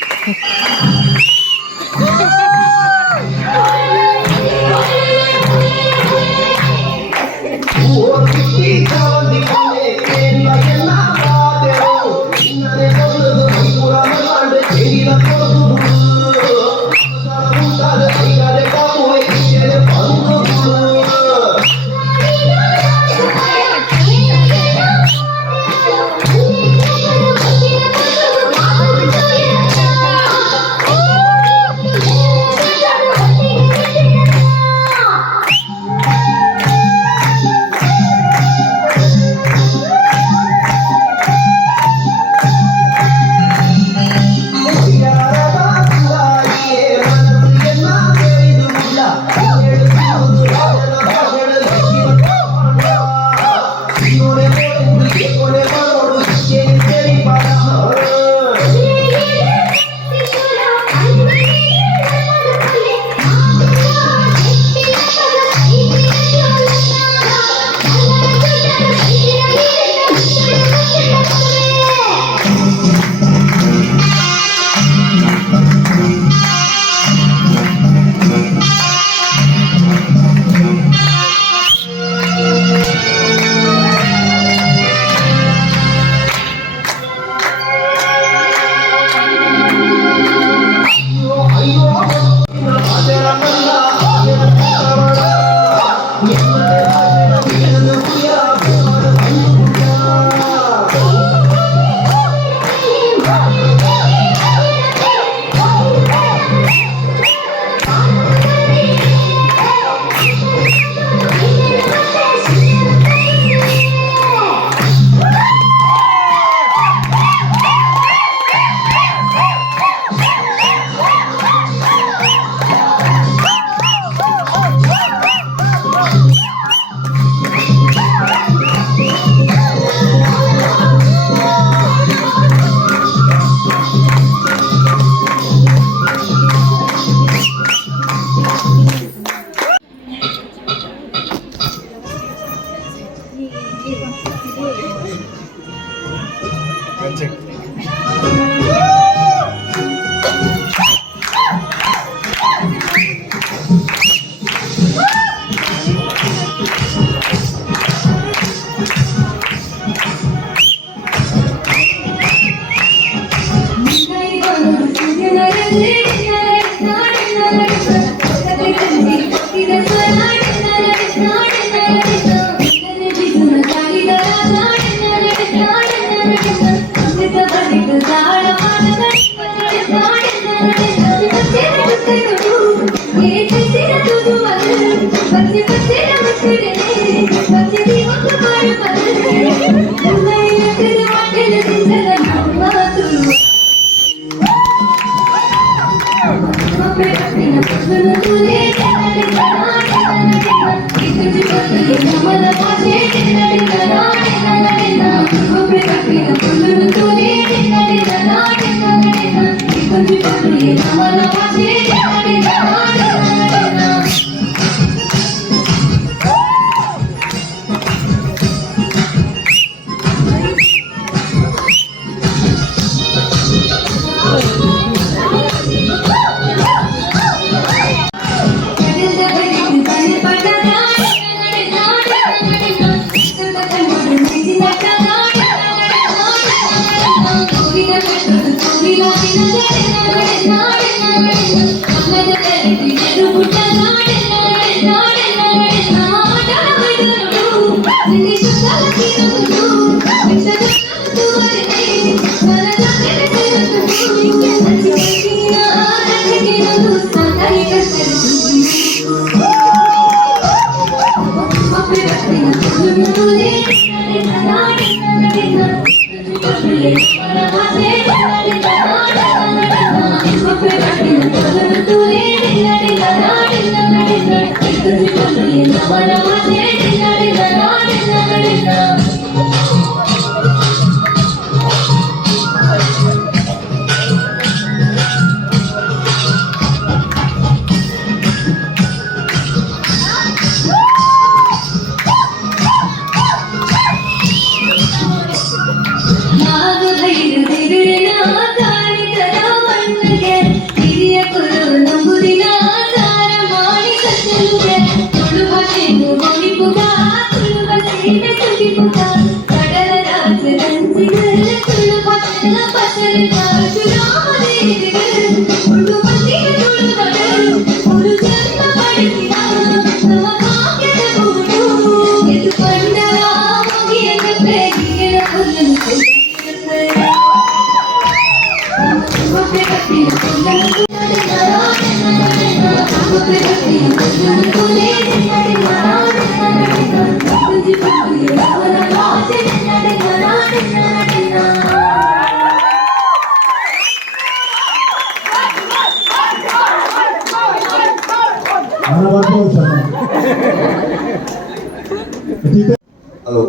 ಹಲೋ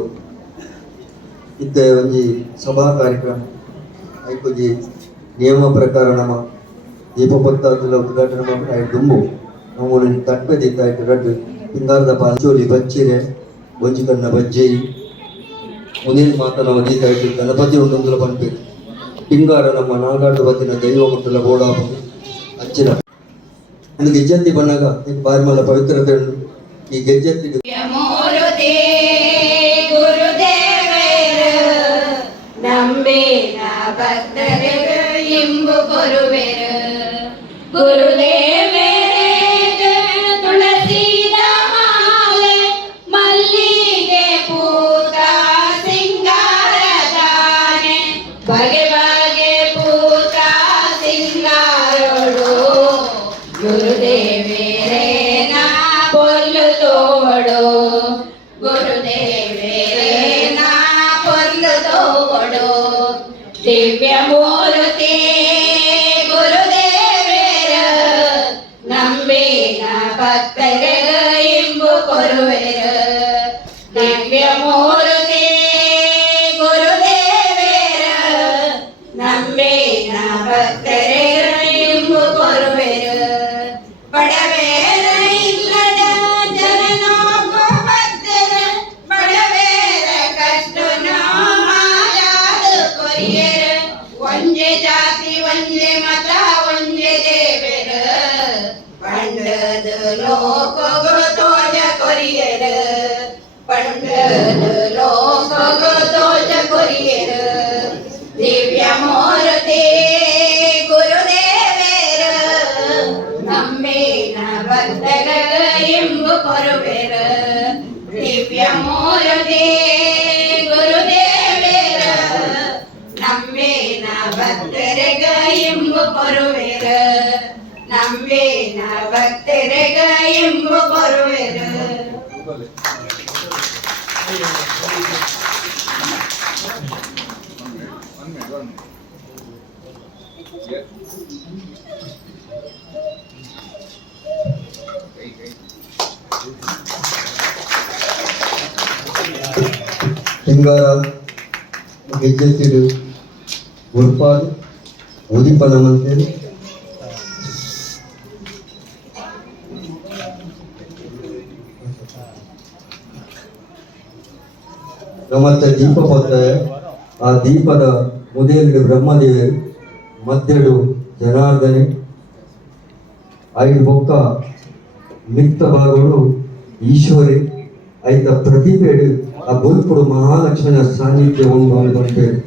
ಇತ್ತ ಒಂಜಿ ಸಭಾ ಕಾರ್ಯಕ್ರಮ ಐಕೊಂಜಿ ನಿಯಮ ಪ್ರಕಾರ ನಮ್ಮ ದೀಪ ಪತ್ತಾದುಲ ಉದ್ಘಾಟನೆ ಮಾಡಿ ದುಂಬು ನಾವು ತಟ್ಟೆ ದಿತ್ತಾಯ್ತು ರಡ್ಡು ಹಿಂಗಾರದ ಪಾಲ್ಚೋಲಿ ಬಚ್ಚಿರೆ ಒಂಜಿ ಕನ್ನ ಬಜ್ಜೆಯಿ ಮುಂದಿನ ಮಾತನ ಒದೀತಾಯ್ತು ಗಣಪತಿ ಒಂದೊಂದುಲ ಬಂದ್ಬೇಕು ಹಿಂಗಾರ ನಮ್ಮ ನಾಗಾಡು ಬತ್ತಿನ ದೈವ ಮುಟ್ಟಲ ಬೋಡಾಬು ಅಚ್ಚಿನ ಒಂದು ಗೆಜ್ಜತ್ತಿ ಬಣ್ಣಗ ಬಾರಿ ಮಲ್ಲ ಪವಿತ್ರತೆ ಉಂಟು ಈ ಗೆಜ್ಜತ್ತಿ ನಂಬೇನ ಭಕ್ತರಿಗೆ ಇಂಬು ಕೊರುವೆರು ಗುರುದೇವರಿಗೆ ತುಳಸಿದ ಮಾಲೆ ಮಲ್ಲಿಗೆ ಪೂತ ಸಿಂಗಾರದಾನೆ ಬಗೆ ಬಗೆ ಪೂತ ಸಿಂಗಾರೋಡು ಗುರುದೇವರೇ ನಾ ಪೊಲ್ಲು ತೋಡು ಗುರುದೇವರೇ ನಾ ಪೊಲ್ಲು ತೋಡು ದಿವ್ಯ ಮೂರ್ತಿ ಗುರುದೇವರ ನಂಬಿನ ಭಕ್ತರ ಇಂಬು ಕೊರುವೆರ ದಿವ್ಯ ಮೂರ್ತಿ ಗುರುದೇವರ ನಂಬಿನ ಭಕ್ತರ ಇಂಬು ಕೊರುವೆರ ಬಡವೇರ ಇಲ್ಲದ ಜನನೋಗೋ ಭಕ್ತರ ಬಡವೇರ ಕಷ್ಟನೋ ಮಾಜಾದು ಕೊರಿಯರ ಒಂಜೆ ಜಾತಿ ಒಂಜೆ ಮತ ಒಂಜೆ ದೇವರ ಪಂಡದ ಲೋಕಗೋ ತೋಜ ಕೊರಿಯರ ಪಂಡದ ಲೋಕಗೋ ತೋಜ ಕೊರಿಯರ ದಿವ್ಯ ಮೂರ್ತಿ ಗುರುದೇವರ ನಂಬಿನ ಭಕ್ತರ ಇಂಬು ಕೊರುವೆರ ದಿವ್ಯ ಮೂರ್ತಿ ಗುರುದೇವರ ನಂಬಿನ ಭಕ್ತರಗ ಇಂಬು ಕೊರುವೆರ ನಂಬಿನ ಭಕ್ತರಗ ಇಂಬು ಕೊರುವೆರ ಹಿಂಗಾರ ಗೆಜ್ಜೆತ್ತಿಡು ಉರ್ಪಾದು ಉದಿಪನ ಮಂತೇಳಿ ನಮ್ಮತ್ತ ದೀಪ ಹೊತ್ತಾಯ ಆ ದೀಪದ ಮುದೇಲಿಡು ಬ್ರಹ್ಮದೇವರು ಮಧ್ಯಡು ಜನಾರ್ದನೆ ಐದು ಬೊಕ್ಕ ಮಿತ್ತ ಭಾಗಗಳು ಈಶ್ವರಿ ಐತ ಪ್ರತಿಭೆಡು ಆ ಬುಲ್ಪುಡು ಮಹಾಲಕ್ಷ್ಮಣ ಸಾನ್ನಿಧ್ಯ ಒಂದು ಅಂತೇಳಿ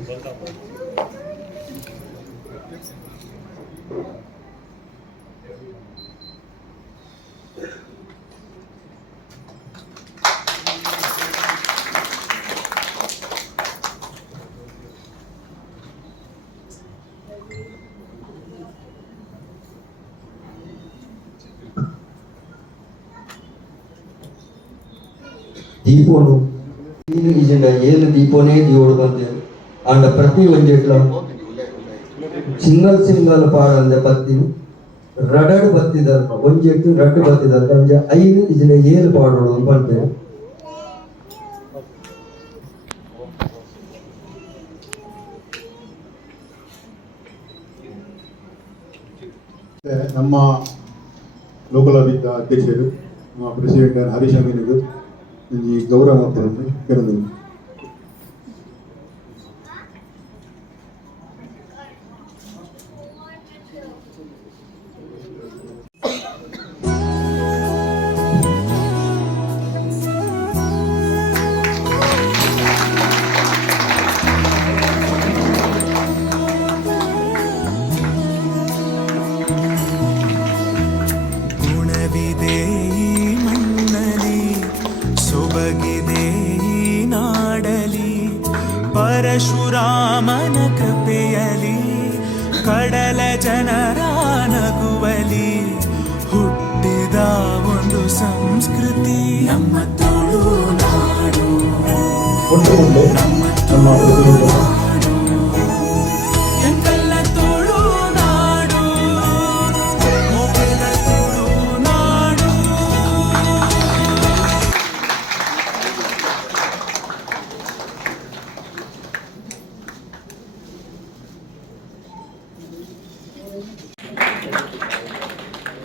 ದೀಪೋನು ಈಜಿನ ಏಳು ದೀಪೋನೇ ದೀವೋಡು ಬಂದೆ ಅಂಡ ಪ್ರತಿ ಒಂಜೆಟ್ಲ ಸಿಂಗಲ್ ಪಾಡಂದೆ ಬತ್ತಿ ರಡಡು ಬತ್ತಿದಲ್ಪ ಒಂಜೆಟ್ಟು ರಡ್ಡು ಬತ್ತಿದಲ್ಪ ಅಂಜ ಐದು ಈಜಿನ ಏಳು ಪಾಡೋಡು ಬಂದೆ ನಮ್ಮ ಲೋಕಲಾಭಿತ ಅಧ್ಯಕ್ಷರು ನಮ್ಮ ಪ್ರೆಸಿಡೆಂಟ್ ಹರೀಶ್ ಅಮೀನಿಗೂ ಈ ಗೌರವ ಮಾಡ್ತಾರೆ ಕರೆದು ಗುಣವಿದೆ ಈ ಮಣ್ಣಲಿ ಸೊಬಗಿದೆ ಈ ನಾಡಲಿ ಪರಶುರಾಮನ ಕೃಪೆಯಲಿ ಕಡಲ ಜನರ ನಗುವಲಿ ಹುಟ್ಟಿದ ಒಂದು ಸಂಸ್ಕೃತಿ ನಮ್ಮ ತುಳುನಾಡು ನಮ್ಮ ತುಳುನಾಡು ಎಂತೆಲ್ಲ ತುಳುನಾಡು ಮೊಗದ Tulunadu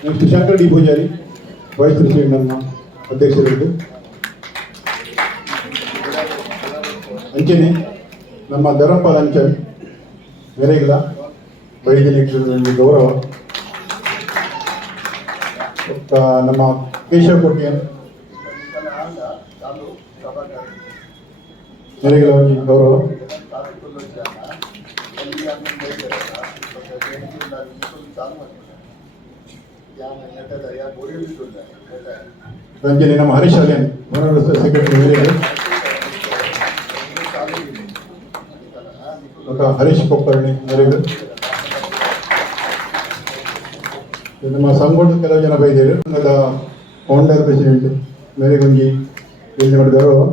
next Shankar D Poojary vice president ನಮ್ಮ ಅಧ್ಯಕ್ಷರಿದ್ದು ಅಂಚನೆ ನಮ್ಮ ಧರ್ಮಪಾಲ್ ಅಂಚನ್ ಮೆರೆಗಿಲ ವೈದ್ಯನಿಕ ಗೌರವ ನಮ್ಮ ಕೇಶವ ಕೋಟಿಯನ್ ಮೆರೆಗಿಲ ಒಂದು ಗೌರವ ಅಂಚನೆ ನಮ್ಮ ಹರೀಶ್ ಅಲಿಯನ್ ಸೆಕ್ರೆಟರಿ ಮೆರೆಗಿಲ ಹರೀಶ್ ಕೊಪ್ಪರ್ಣಿ ಮೆರೆಗಿಲ ನಮ್ಮ ಸಂಘದ ಕೆಲವು ಜನ ಬೈದೇರು ಸಂಘದ ಫೌಂಡರ್ ಪ್ರೆಸಿಡೆಂಟ್ ಮೇರೆಗುಂಜಿ ಇಲ್ಲಿ ಮಾಡಿದವರು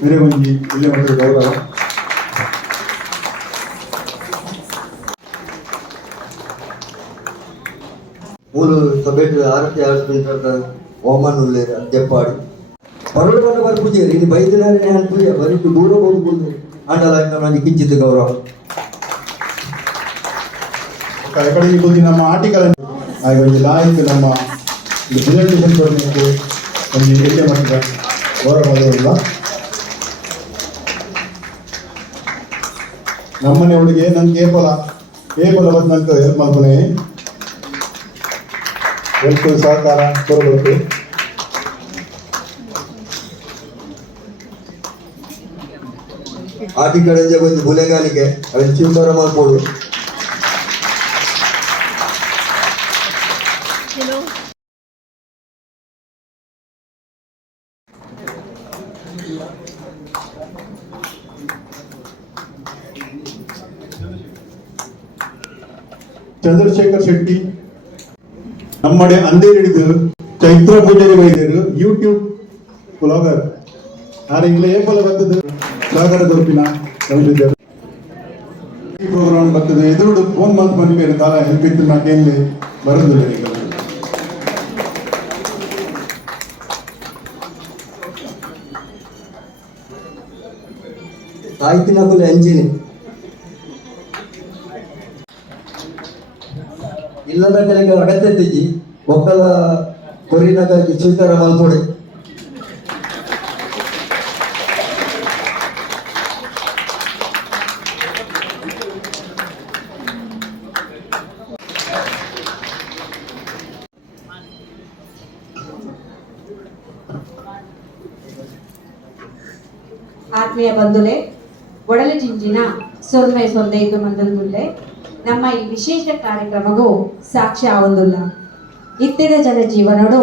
ಮೇರೆಗುಂಜಿ ಇಲ್ಲಿ ಮಾಡಿದ ಗೌರವ ಮೂರು ಸಭೆಟ್ ಆರತಿ ಆಡಿಸ್ಬಿಟ್ಟ ಓಮನ್ ಉಳ್ಳೇರು ಅದ್ದೆಪ್ಪಾಡಿ ಬರಲು ಬಂದ ಬರ ಪೂಜೆ ಇಲ್ಲಿ ಬೈದಿನಾರೇ ಅನ್ಪೂಜೆ ಬರೀ ದೂರ ಹೋಗ್ಬೋದು ಆಂಡಲ ನನಗೆ ಕಿಂಚಿತ್ ಗೌರವ ಕಡೆಗೆ ಬುದ್ಧಿ ನಮ್ಮ ಆರ್ಟಿಕಲ್ ಹಾಗೆ ಒಂದು ಲಾಯ್ಕ್ ನಮ್ಮ ಪ್ರೆಸೆಂಟೇಷನ್ ಕೊಡಲಿಕ್ಕೆ ಒಂದು ಏಕೆ ಮಾಡಿದ ಗೌರವವಿಲ್ಲ ನಮ್ಮನೆ ಹುಡುಗಿ ನಂಗೆ ಕೇಬಲ ಬಂದು ನಂಗೆ ಹೆಲ್ಪ್ ಮಾಡ್ಕೊನೆ ಹೆಲ್ಪ್ ಸಹಕಾರ ಕೊಡಬೇಕು ಆರ್ಟಿಕಲ್ ಒಂದು ಗುಲೆಗಾಲಿಗೆ ಅದನ್ನು ಸ್ವೀಕಾರ ಮಾಡ್ಬೋದು ಚಂದ್ರಶೇಖರ್ ಶೆಟ್ಟಿ ನಮ್ಮಡೆ ಅಂದೇರು ಹಿಡಿದು ಚೈತ್ರ ಪೂಜಾರಿ ವೈದ್ಯರು ಯೂಟ್ಯೂಬ್ ಬ್ಲಾಗರ್ ಆರೆಂಗ್ಲ ಏಪಲ ಬರ್ತದೆ ಸಾಗರ ದೊರಕಿನ ಪ್ರೋಗ್ರಾಮ್ ಬರ್ತದೆ ಎದುರು ಫೋನ್ ಮಂತ್ ಮನೆ ಕಾಲ ಹೆಲ್ಪಿತ್ತು ನಾಕೇನು ಬರೋದಿಲ್ಲ ಈಗ ಸಾಹಿತ್ಯನಕುಲ ಎಂಜಿನಿ ಇಲ್ಲದ ಕೆಳಗೆ ಅಗತ್ಯ ತೆಗಿ ಒಕ್ಕಲ ಕೊರಿನಗಾಗಿ ಸ್ವೀಕಾರ ಮಲ್ಪೊಡೆ ಆತ್ಮೀಯ ಬಂಧುಲೆ ಒಡಲೆ ಜಿಂಜಿನ ಸೊಲ್ಮೆ ಸೊಂದೈದು ಮಂದಲ್ಗುಲ್ಲೆ ನಮ್ಮ ಈ ವಿಶೇಷ ಕಾರ್ಯಕ್ರಮಗೂ ಸಾಕ್ಷ್ಯ ಆವೊಂದುಲ್ಲ ಇತ್ತೆದ ಜನ ಜೀವನಡು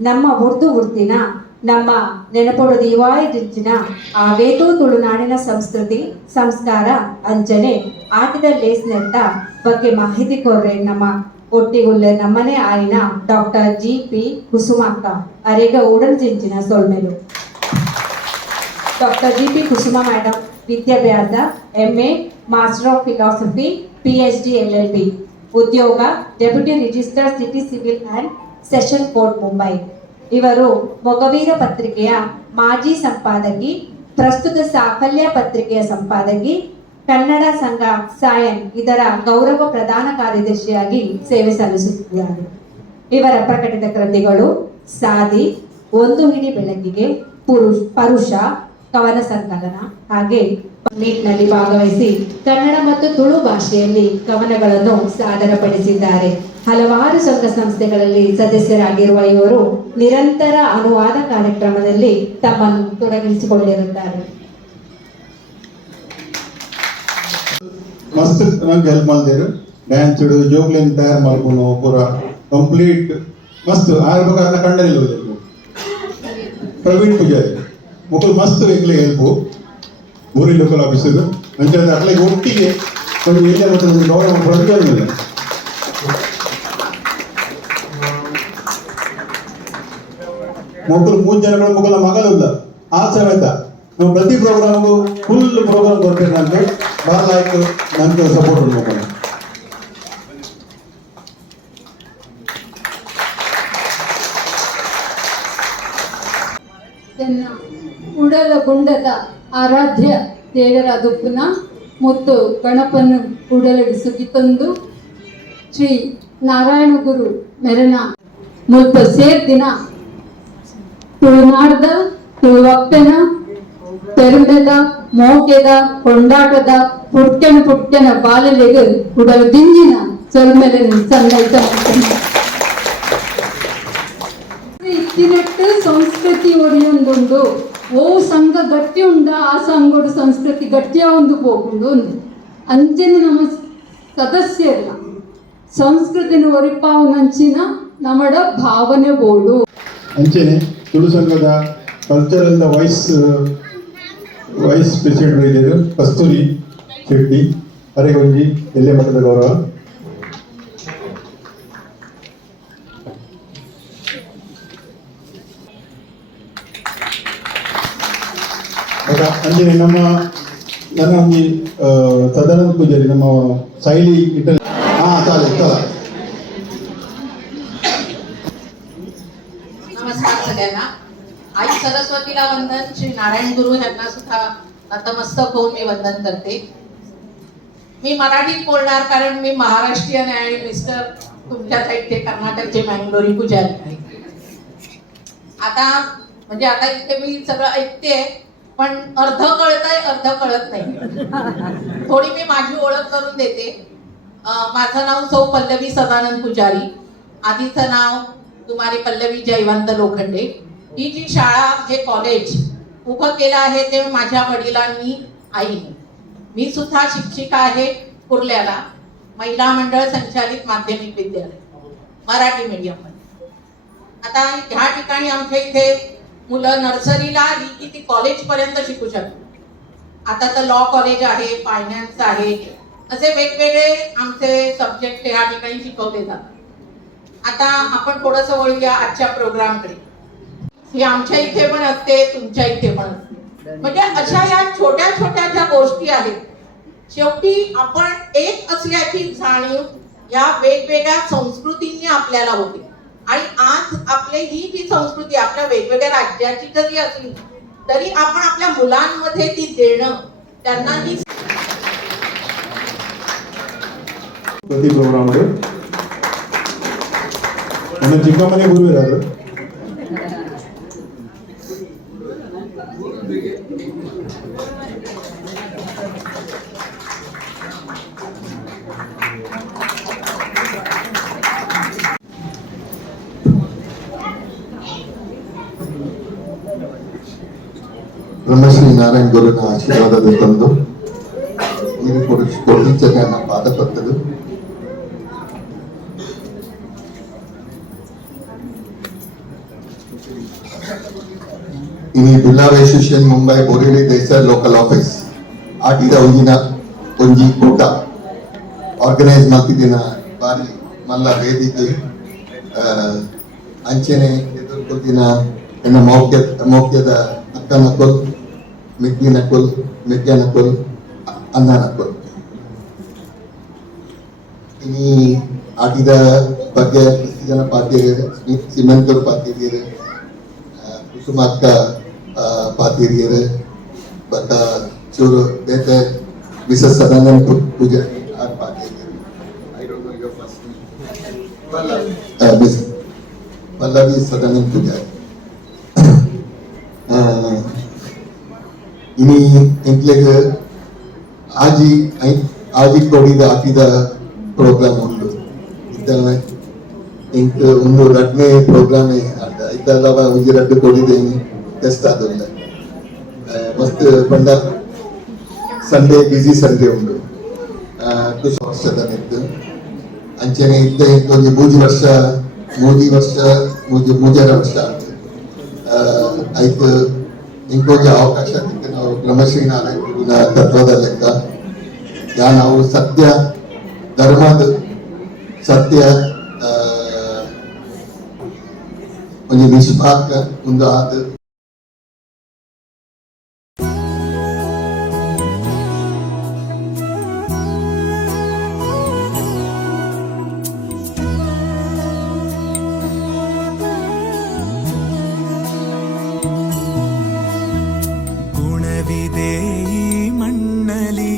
ನಮ್ಮ ಉರ್ದು ಉರ್ತಿನ ನಮ್ಮ ನೆನಪೊಡು ದಿವಾಯ ಜಿಂಚಿನ ಆವೇತೂ ತುಳುನಾಡಿನ ಸಂಸ್ಕೃತಿ ಸಂಸ್ಕಾರ ಅಂಚನೆ ಆಟದ ಲೇಸ್ ನೆಟ್ಟ ಬಗ್ಗೆ ಮಾಹಿತಿ ಕೊರ್ರೆ ನಮ್ಮ ಒಟ್ಟಿಗುಲ್ಲೆ ನಮ್ಮನೆ ಆಯಿನ ಡಾಕ್ಟರ್ GP ಕುಸುಮಕ್ಕ ಅರೆಗ ಉಡಲ್ ಜಿಂಚಿನ ಸೊಲ್ಮೆಲು. ಡಾಕ್ಟರ್ GP ಕುಸುಮ ಮೇಡಮ್ ವಿದ್ಯಾಭ್ಯಾಸ MA master of philosophy PhD LLB. ಉದ್ಯೋಗ deputy register city civil and session court Mumbai. ಇವರು ಮೊಗವೀರ ಪತ್ರಿಕೆಯ ಮಾಜಿ ಸಂಪಾದಕಿ, ಪ್ರಸ್ತುತ ಸಾಫಲ್ಯ ಪತ್ರಿಕೆಯ ಸಂಪಾದಕಿ, ಕನ್ನಡ ಸಂಘ ಸಾಯನ್ ಇದರ ಗೌರವ ಪ್ರಧಾನ ಕಾರ್ಯದರ್ಶಿಯಾಗಿ ಸೇವೆ ಸಲ್ಲಿಸುತ್ತಿದ್ದಾರೆ. ಇವರ ಪ್ರಕಟಿತ ಕೃತಿಗಳು ಸಾದಿ, ಒಂದು ಹಿಡಿ ಬೆಳಕಿಗೆ, ಪರುಷ, ಕವನ ಸಂಕಲನ ಹಾಗೆ ಮೀಟ್ನಲ್ಲಿ ಭಾಗವಹಿಸಿ ಕನ್ನಡ ಮತ್ತು ತುಳು ಭಾಷೆಯಲ್ಲಿ ಕವನಗಳನ್ನು ಸಾದರಪಡಿಸಿದ್ದಾರೆ. ಹಲವಾರು ಸಂಘ ಸಂಸ್ಥೆಗಳಲ್ಲಿ ಸದಸ್ಯರಾಗಿರುವ ಇವರು ನಿರಂತರ ಅನುವಾದ ಕಾರ್ಯಕ್ರಮದಲ್ಲಿ ತಮ್ಮನ್ನು ತೊಡಗಿಸಿಕೊಂಡಿರುತ್ತಾರೆ. ಮಸ್ತ್ ನಂಗೆ ಹೆಲ್ಪ್ ಮಾಡ್ದೇರು ಡ್ಯಾನ್ಸ್ ಜೋಗ್ಲಿಂಗ್ ತಯಾರು ಮಾಡ್ಕೊಂಡು ಪೂರ ಕಂಪ್ಲೀಟ್ ಮಸ್ತ್ ಆರ್ಬೇಕಾದ್ರೆ ಕಂಡಲ್ಲಿ ಪ್ರವೀಣ್ ಪೂಜಾರಿ ಮಕ್ಕಳು ಮಸ್ತ್ ವೆಗ್ಲೆ ಹೆಲ್ಪು ಊರಿ ಲೋಕಲ್ ಆಫೀಸರು ಅಂಚೆ ಅಟ್ಲಾಗಿ ಒಟ್ಟಿಗೆ ಒಂದು ಎಲ್ಲ ಮತ್ತು ಗೌರವ ಪ್ರತಿಯೊಂದಿಲ್ಲ ಮಕ್ಕಳು 3 ಜನಗಳ ಮಕ್ಕಳ ಮಗಳಿಲ್ಲ ಆ ಸಮೇತ ನಾವು ಪ್ರತಿ ಪ್ರೋಗ್ರಾಮ್ಗೂ ಫುಲ್ ಪ್ರೋಗ್ರಾಮ್ ಕೊಡ್ತೇನೆ ನನಗೆ ಭಾಳ ಆಯ್ತು ನನಗೆ ಸಪೋರ್ಟ್ ಮಾಡ್ಕೊಂಡು ಉಡಲ ಗುಂಡದ ಆರಾಧ್ಯ ದೇವರಾದುಪ್ಪನ ಮತ್ತು ಗಣಪನ್ನು ಉಡಲಡಿಸುಗಿ ತಂದು ಶ್ರೀ ನಾರಾಯಣ ಗುರು ಮೆರನ ಮುಲ್ಪ ಸೇರ್ದಿನ ತುಳುನಾಡದ ತುಳುವಪ್ಪನ ಪೆರುಮೆದ ಮೋಕೆದ ಕೊಂಡಾಟದ ಪುಟ್ಕೆನ ಬಾಲಲೆಗೆ ಉಡಲು ದಿಂಜಿನ ಸೊಲ್ಮೆಲೆನು ಸಂದೈತ ಇತ್ತಿನಟ್ಟು ಸಂಸ್ಕೃತಿ ಒರಿಯೊಂದುಂಡು ಓ ಸಂಘ ಗಟ್ಟಿ ಉಂಡ ಆ ಸಂಘಡು ಸಂಸ್ಕೃತಿ ಗಟ್ಟಿಯ ಒಂದು ಹೋಗುಂಡು ಒಂದು ಅಂಚನೆ ನಮ್ಮ ಸದಸ್ಯರಲ್ಲ ಸಂಸ್ಕೃತಿನ ಒರಿಪಾವು ನಂಚಿನ ನಮ್ಮಡ ಭಾವನೆ ಬೋಡು ಅಂಚೆನೆ ತುಳು ಸಂಘದ ಕಲ್ಚರಲ್ ವೈಸ್ ಪ್ರೆಸಿಡೆಂಟ್ ಇದ್ದರು ಕಸ್ತೂರಿ ಶೆಟ್ಟಿ ಅರೆಗೊಂಜಿ ಎಲ್ಲೆ ಮಟ್ಟದ ಗೌರವ ಅಂಜನೆ ನಮ್ಮ ನನ್ನ ಒಂದು ಸದಾನಂದ ಪೂಜಾರಿ ನಮ್ಮ ಶೈಲಿ ಇಟಲ್ चालेल चला नमस्कार सगळ्यांना. आई सरस्वतीला वंदन, श्री नारायण गुरु यांना सुद्धा नतमस्तक होऊन मी वंदन करते. मी मराठीत बोलणार कारण मी महाराष्ट्रीयन आहे आणि मिस्टर तुमच्या साईडचे कर्नाटकचे मँगलोरी पुजारी आहे. आता म्हणजे आता इथे मी सगळं ऐकते पण अर्ध कळतंय अर्ध कळत नाही. थोडी मी माझी ओळख करून देते. माझं नाव सौ पल्लवी सदानंद पुजारी, आधीचं नाव कुमारी पल्लवी जयवंत लोखंडे. ही जी शाळा जे कॉलेज उभं केलं आहे ते माझ्या वडिलांनी आईने. मी सुद्धा शिक्षिका आहे कुर्ल्याला, महिला मंडळ संचालित माध्यमिक विद्यालय मराठी मीडियम मध्ये. आता ह्या ठिकाणी आमच्या इथे मुलं नर्सरीला आली की ती कॉलेज पर्यंत शिकू शकतात. आता तर लॉ कॉलेज आहे, फायनान्स आहे, असे वेगवेगळे आमचे सब्जेक्ट या ठिकाणी शिकवले जातात. आता आपण थोडंसं वळूया आजच्या प्रोग्रामकडे. ही आमच्या इथे पण असते, तुमच्या इथे पण असते. म्हणजे अशा या छोट्या छोट्या ज्या गोष्टी आहेत, शेवटी आपण एक असल्याची जाणीव या वेगवेगळ्या संस्कृतींनी आपल्याला होते. आणि आज आपली ही जी संस्कृती आपल्या वेगवेगळ्या राज्याची जरी असली तरी आपण आपल्या मुलांमध्ये ती देणं, त्यांना ही ಪ್ರತಿ ಪ್ರೋಗ್ರಾಮ್ ನಮ್ಮ ಚಿಕ್ಕಮ್ಮನೆ ಗುರು ಇರೋದು ಬ್ರಹ್ಮಶ್ರೀ ನಾರಾಯಣ ಗುರುನ ಆಶೀರ್ವಾದದ ತಂದು ನೀರು ಕೊಡಿಸಕ್ಕೆ ನನ್ನ ಪಾದಪತ್ತದು. ಇನಿ ಬಿಲ್ಲಾವ್ association Mumbai Borivali ದೇಸರ್ local office ಆಟಿದ ಒಂಜಿನ ಒಂಜಿ ಕೂಟ ಆರ್ಗನೈಸ್ ಮಾಡ್ತಿದ್ದಿನ ಬಾರಿ ಮಲ್ಲ ವೇದಿಕೆ ಅಂಚನೆ ಎದುರ್ಕೊತ್ತಿನ ಎನ್ನ ಮೌಖ್ಯದ ಅಕ್ಕನಕೊಲ್ ಮಿಗ್ಗಿನಕೊಲ್ ಮೆಗ್ಗನಕೊಲ್ ಅನ್ನನಕೊಲ್ ಇನಿ ಆಟಿದ ಬಗ್ಗೆ ಜನ ಪಾತಿರಿಯರು ಸಿಮೆಂತರು ಪಾತಿರಿಯರು ಕುಸುಮ ಅಕ್ಕ ಪಾತಿರಿಯರು ಬತ್ತ ಚೂರು ಬೇತೆ ಮಿಸಸ್ ಸದಾನಂದ ಪೂಜಾರಿ ಆರ್ ಪಾತಿರಿಯರು I don't know your first name Pallavi Sadananda Poojary ಇನಿ ಎಂಕ್ಲೆಗ್ ಆಜಿ ಕೊಡಿದ ಹಾಕಿದ ಪ್ರೋಗ್ರಾಮ್ ಉಂಟು ಇಂಕ್ ಒಂದು ರಡ್ನೇ ಪ್ರೋಗ್ರಾಮ್ ಐತಲ್ಲವ ಒಂಜಿ ರಡ್ಡು ಕೊಡಿದೇನಿ ಟೆಸ್ಟ್ ಆದಿಲ್ಲ ಮಸ್ತ್ ಪಂಡ ಸಂಡೇ ಬಿಸಿ ಸಂಡೇ ಉಂಡು ವರ್ಷದ ನೆತ್ತು ಅಂಚನೆ ಇದ್ದ ಒಂದು ಮೂಜರ ವರ್ಷ ಆಯ್ತು ಇಂಕೊಂದು ಅವಕಾಶ ಸಿಕ್ಕ ನಾವು ಬ್ರಹ್ಮಶ್ರೀನಾರಾಯಣ ತತ್ವದ ಲೆಕ್ಕ ನಾವು ಸತ್ಯ ಧರ್ಮದ ಸತ್ಯ ಒಂದು ನಿಷ್ಪಾಕ ಒಂದು ಆದ ಗುಣವಿದೆ ಈ ಮಣ್ಣಲಿ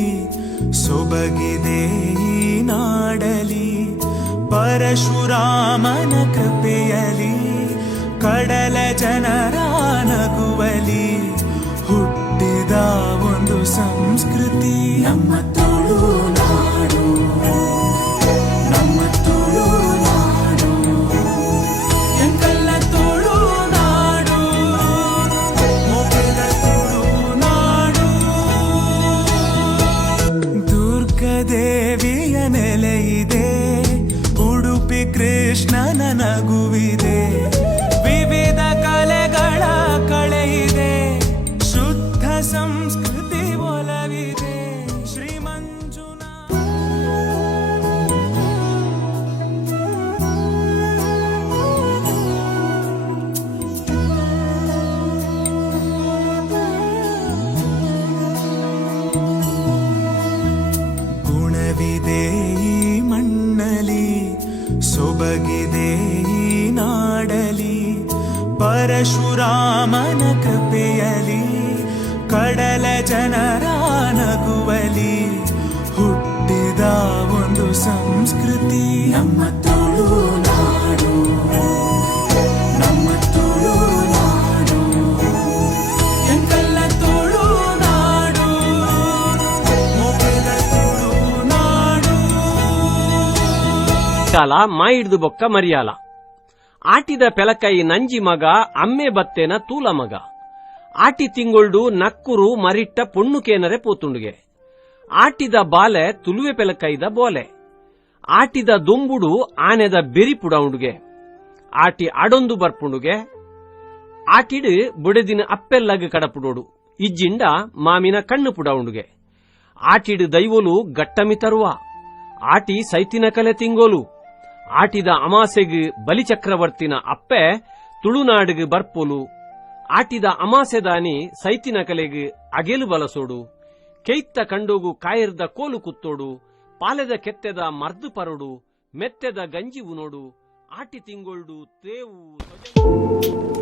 ಸೊಬಗಿದೆ ಈ ನಾಡಲಿ ಪರಶುರಾಮನ ಕೃಪೆಯಲಿ ಕಡಲ ಜನರ ನಗುವಲಿ ಹುಟ್ಟಿದ ಒಂದು ಸಂಸ್ಕೃತಿ ನಮ್ಮ ತುಳುನಾಡು ನಮ್ಮ ತುಳುನಾಡು ಎಂಕಲ್ಲ ತುಳುನಾಡು ಮೊಗೆದ ತುಳುನಾಡು ದುರ್ಗದೇವಿಯ ನೆಲೆಯಿದೆ ಉಡುಪಿ ಕೃಷ್ಣನ ನಗುವಿದೆ ವಿವಿಧ ಕಲೆಗಳ ಕಳೆಯಿದೆ ಶುದ್ಧ ಸಂಸ್ಕೃತಿ ಒಲವಿದೆ ಶ್ರೀಮಂಜುನಾಥ ಗುಣವಿದೆ ಈ ಮಣ್ಣಲಿ ಸೊಬಗಿದೆ ಈ ನಾಡಲಿ ಪರಶುರಾಮನ ಕೃಪೆಯಲಿ ಕಡಲ ಜನರ ನಗುವಲಿ ಹುಟ್ಟಿದ ಒಂದು ಸಂಸ್ಕೃತಿ ನಮ್ಮ ತುಳುನಾಡು ನಮ್ಮ ತುಳುನಾಡು ಎಂಕಲ್ಲ ತುಳುನಾಡು ಮೊಗೆದ ತುಳುನಾಡು ಕಾಲ ಮಾಯಿಡ್ದು ಬೊಕ್ಕ ಮರಿಯಾಲ ಆಟಿದ ಪೆಲಕೈ ನಂಜಿ ಮಗ ಅಮ್ಮೆ ಬತ್ತೇನ ತೂಲ ಮಗ ಆಟಿ ತಿಂಗೊಳ್ಡು ನಕ್ಕುರು ಮರಿಟ್ಟ ಪೊಣ್ಣುಕೇನರೆ ಪೋತುಂಡುಗೆ ಆಟಿದ ಬಾಲೆ ತುಲುವೆ ಪೆಲಕೈದ ಬೋಲೆ ಆಟಿದ ದೊಂಬುಡು ಆನೆದ ಬೆರಿಪುಡ ಉಂಡುಗೆ ಆಟಿ ಅಡೊಂದು ಬರ್ಪುಂಡುಗೆ ಆಟಿಡ್ ಬುಡೆದಿನ ಅಪ್ಪೆಲ್ಲಗ ಕಡಪುಡೋಡು ಇಜ್ಜಿಂಡ ಮಾಮಿನ ಕಣ್ಣು ಪುಡ ಉಂಡುಗೆ ಆಟಿಡ್ ದೈವೋಲು ಗಟ್ಟಮಿ ತರುವ ಆಟಿ ಸೈತಿನ ಕಲೆ ತಿಂಗೋಲು ಆಟಿದ ಅಮಾಸೆಗ್ ಬಲಿಚಕ್ರವರ್ತಿನ ಅಪ್ಪೆ ತುಳುನಾಡಿಗೆ ಬರ್ಪೋಲು ಆಟಿದ ಅಮಾಸೆದಾನಿ ಸೈತಿನ ಕಲೆಗ್ ಅಗೆಲು ಬಲಸೋಡು ಕೆಯ್ತ ಕಂಡೋಗು ಕಾಯಿರ್ದ ಕೋಲು ಕುತ್ತೋಡು ಪಾಲೆದ ಕೆತ್ತೆದ ಮರ್ದು ಪರೋಡು ಮೆತ್ತೆದ ಗಂಜಿ ಉನೋಡು ಆಟಿ ತಿಂಗೊಳ್ಡು ತೇವು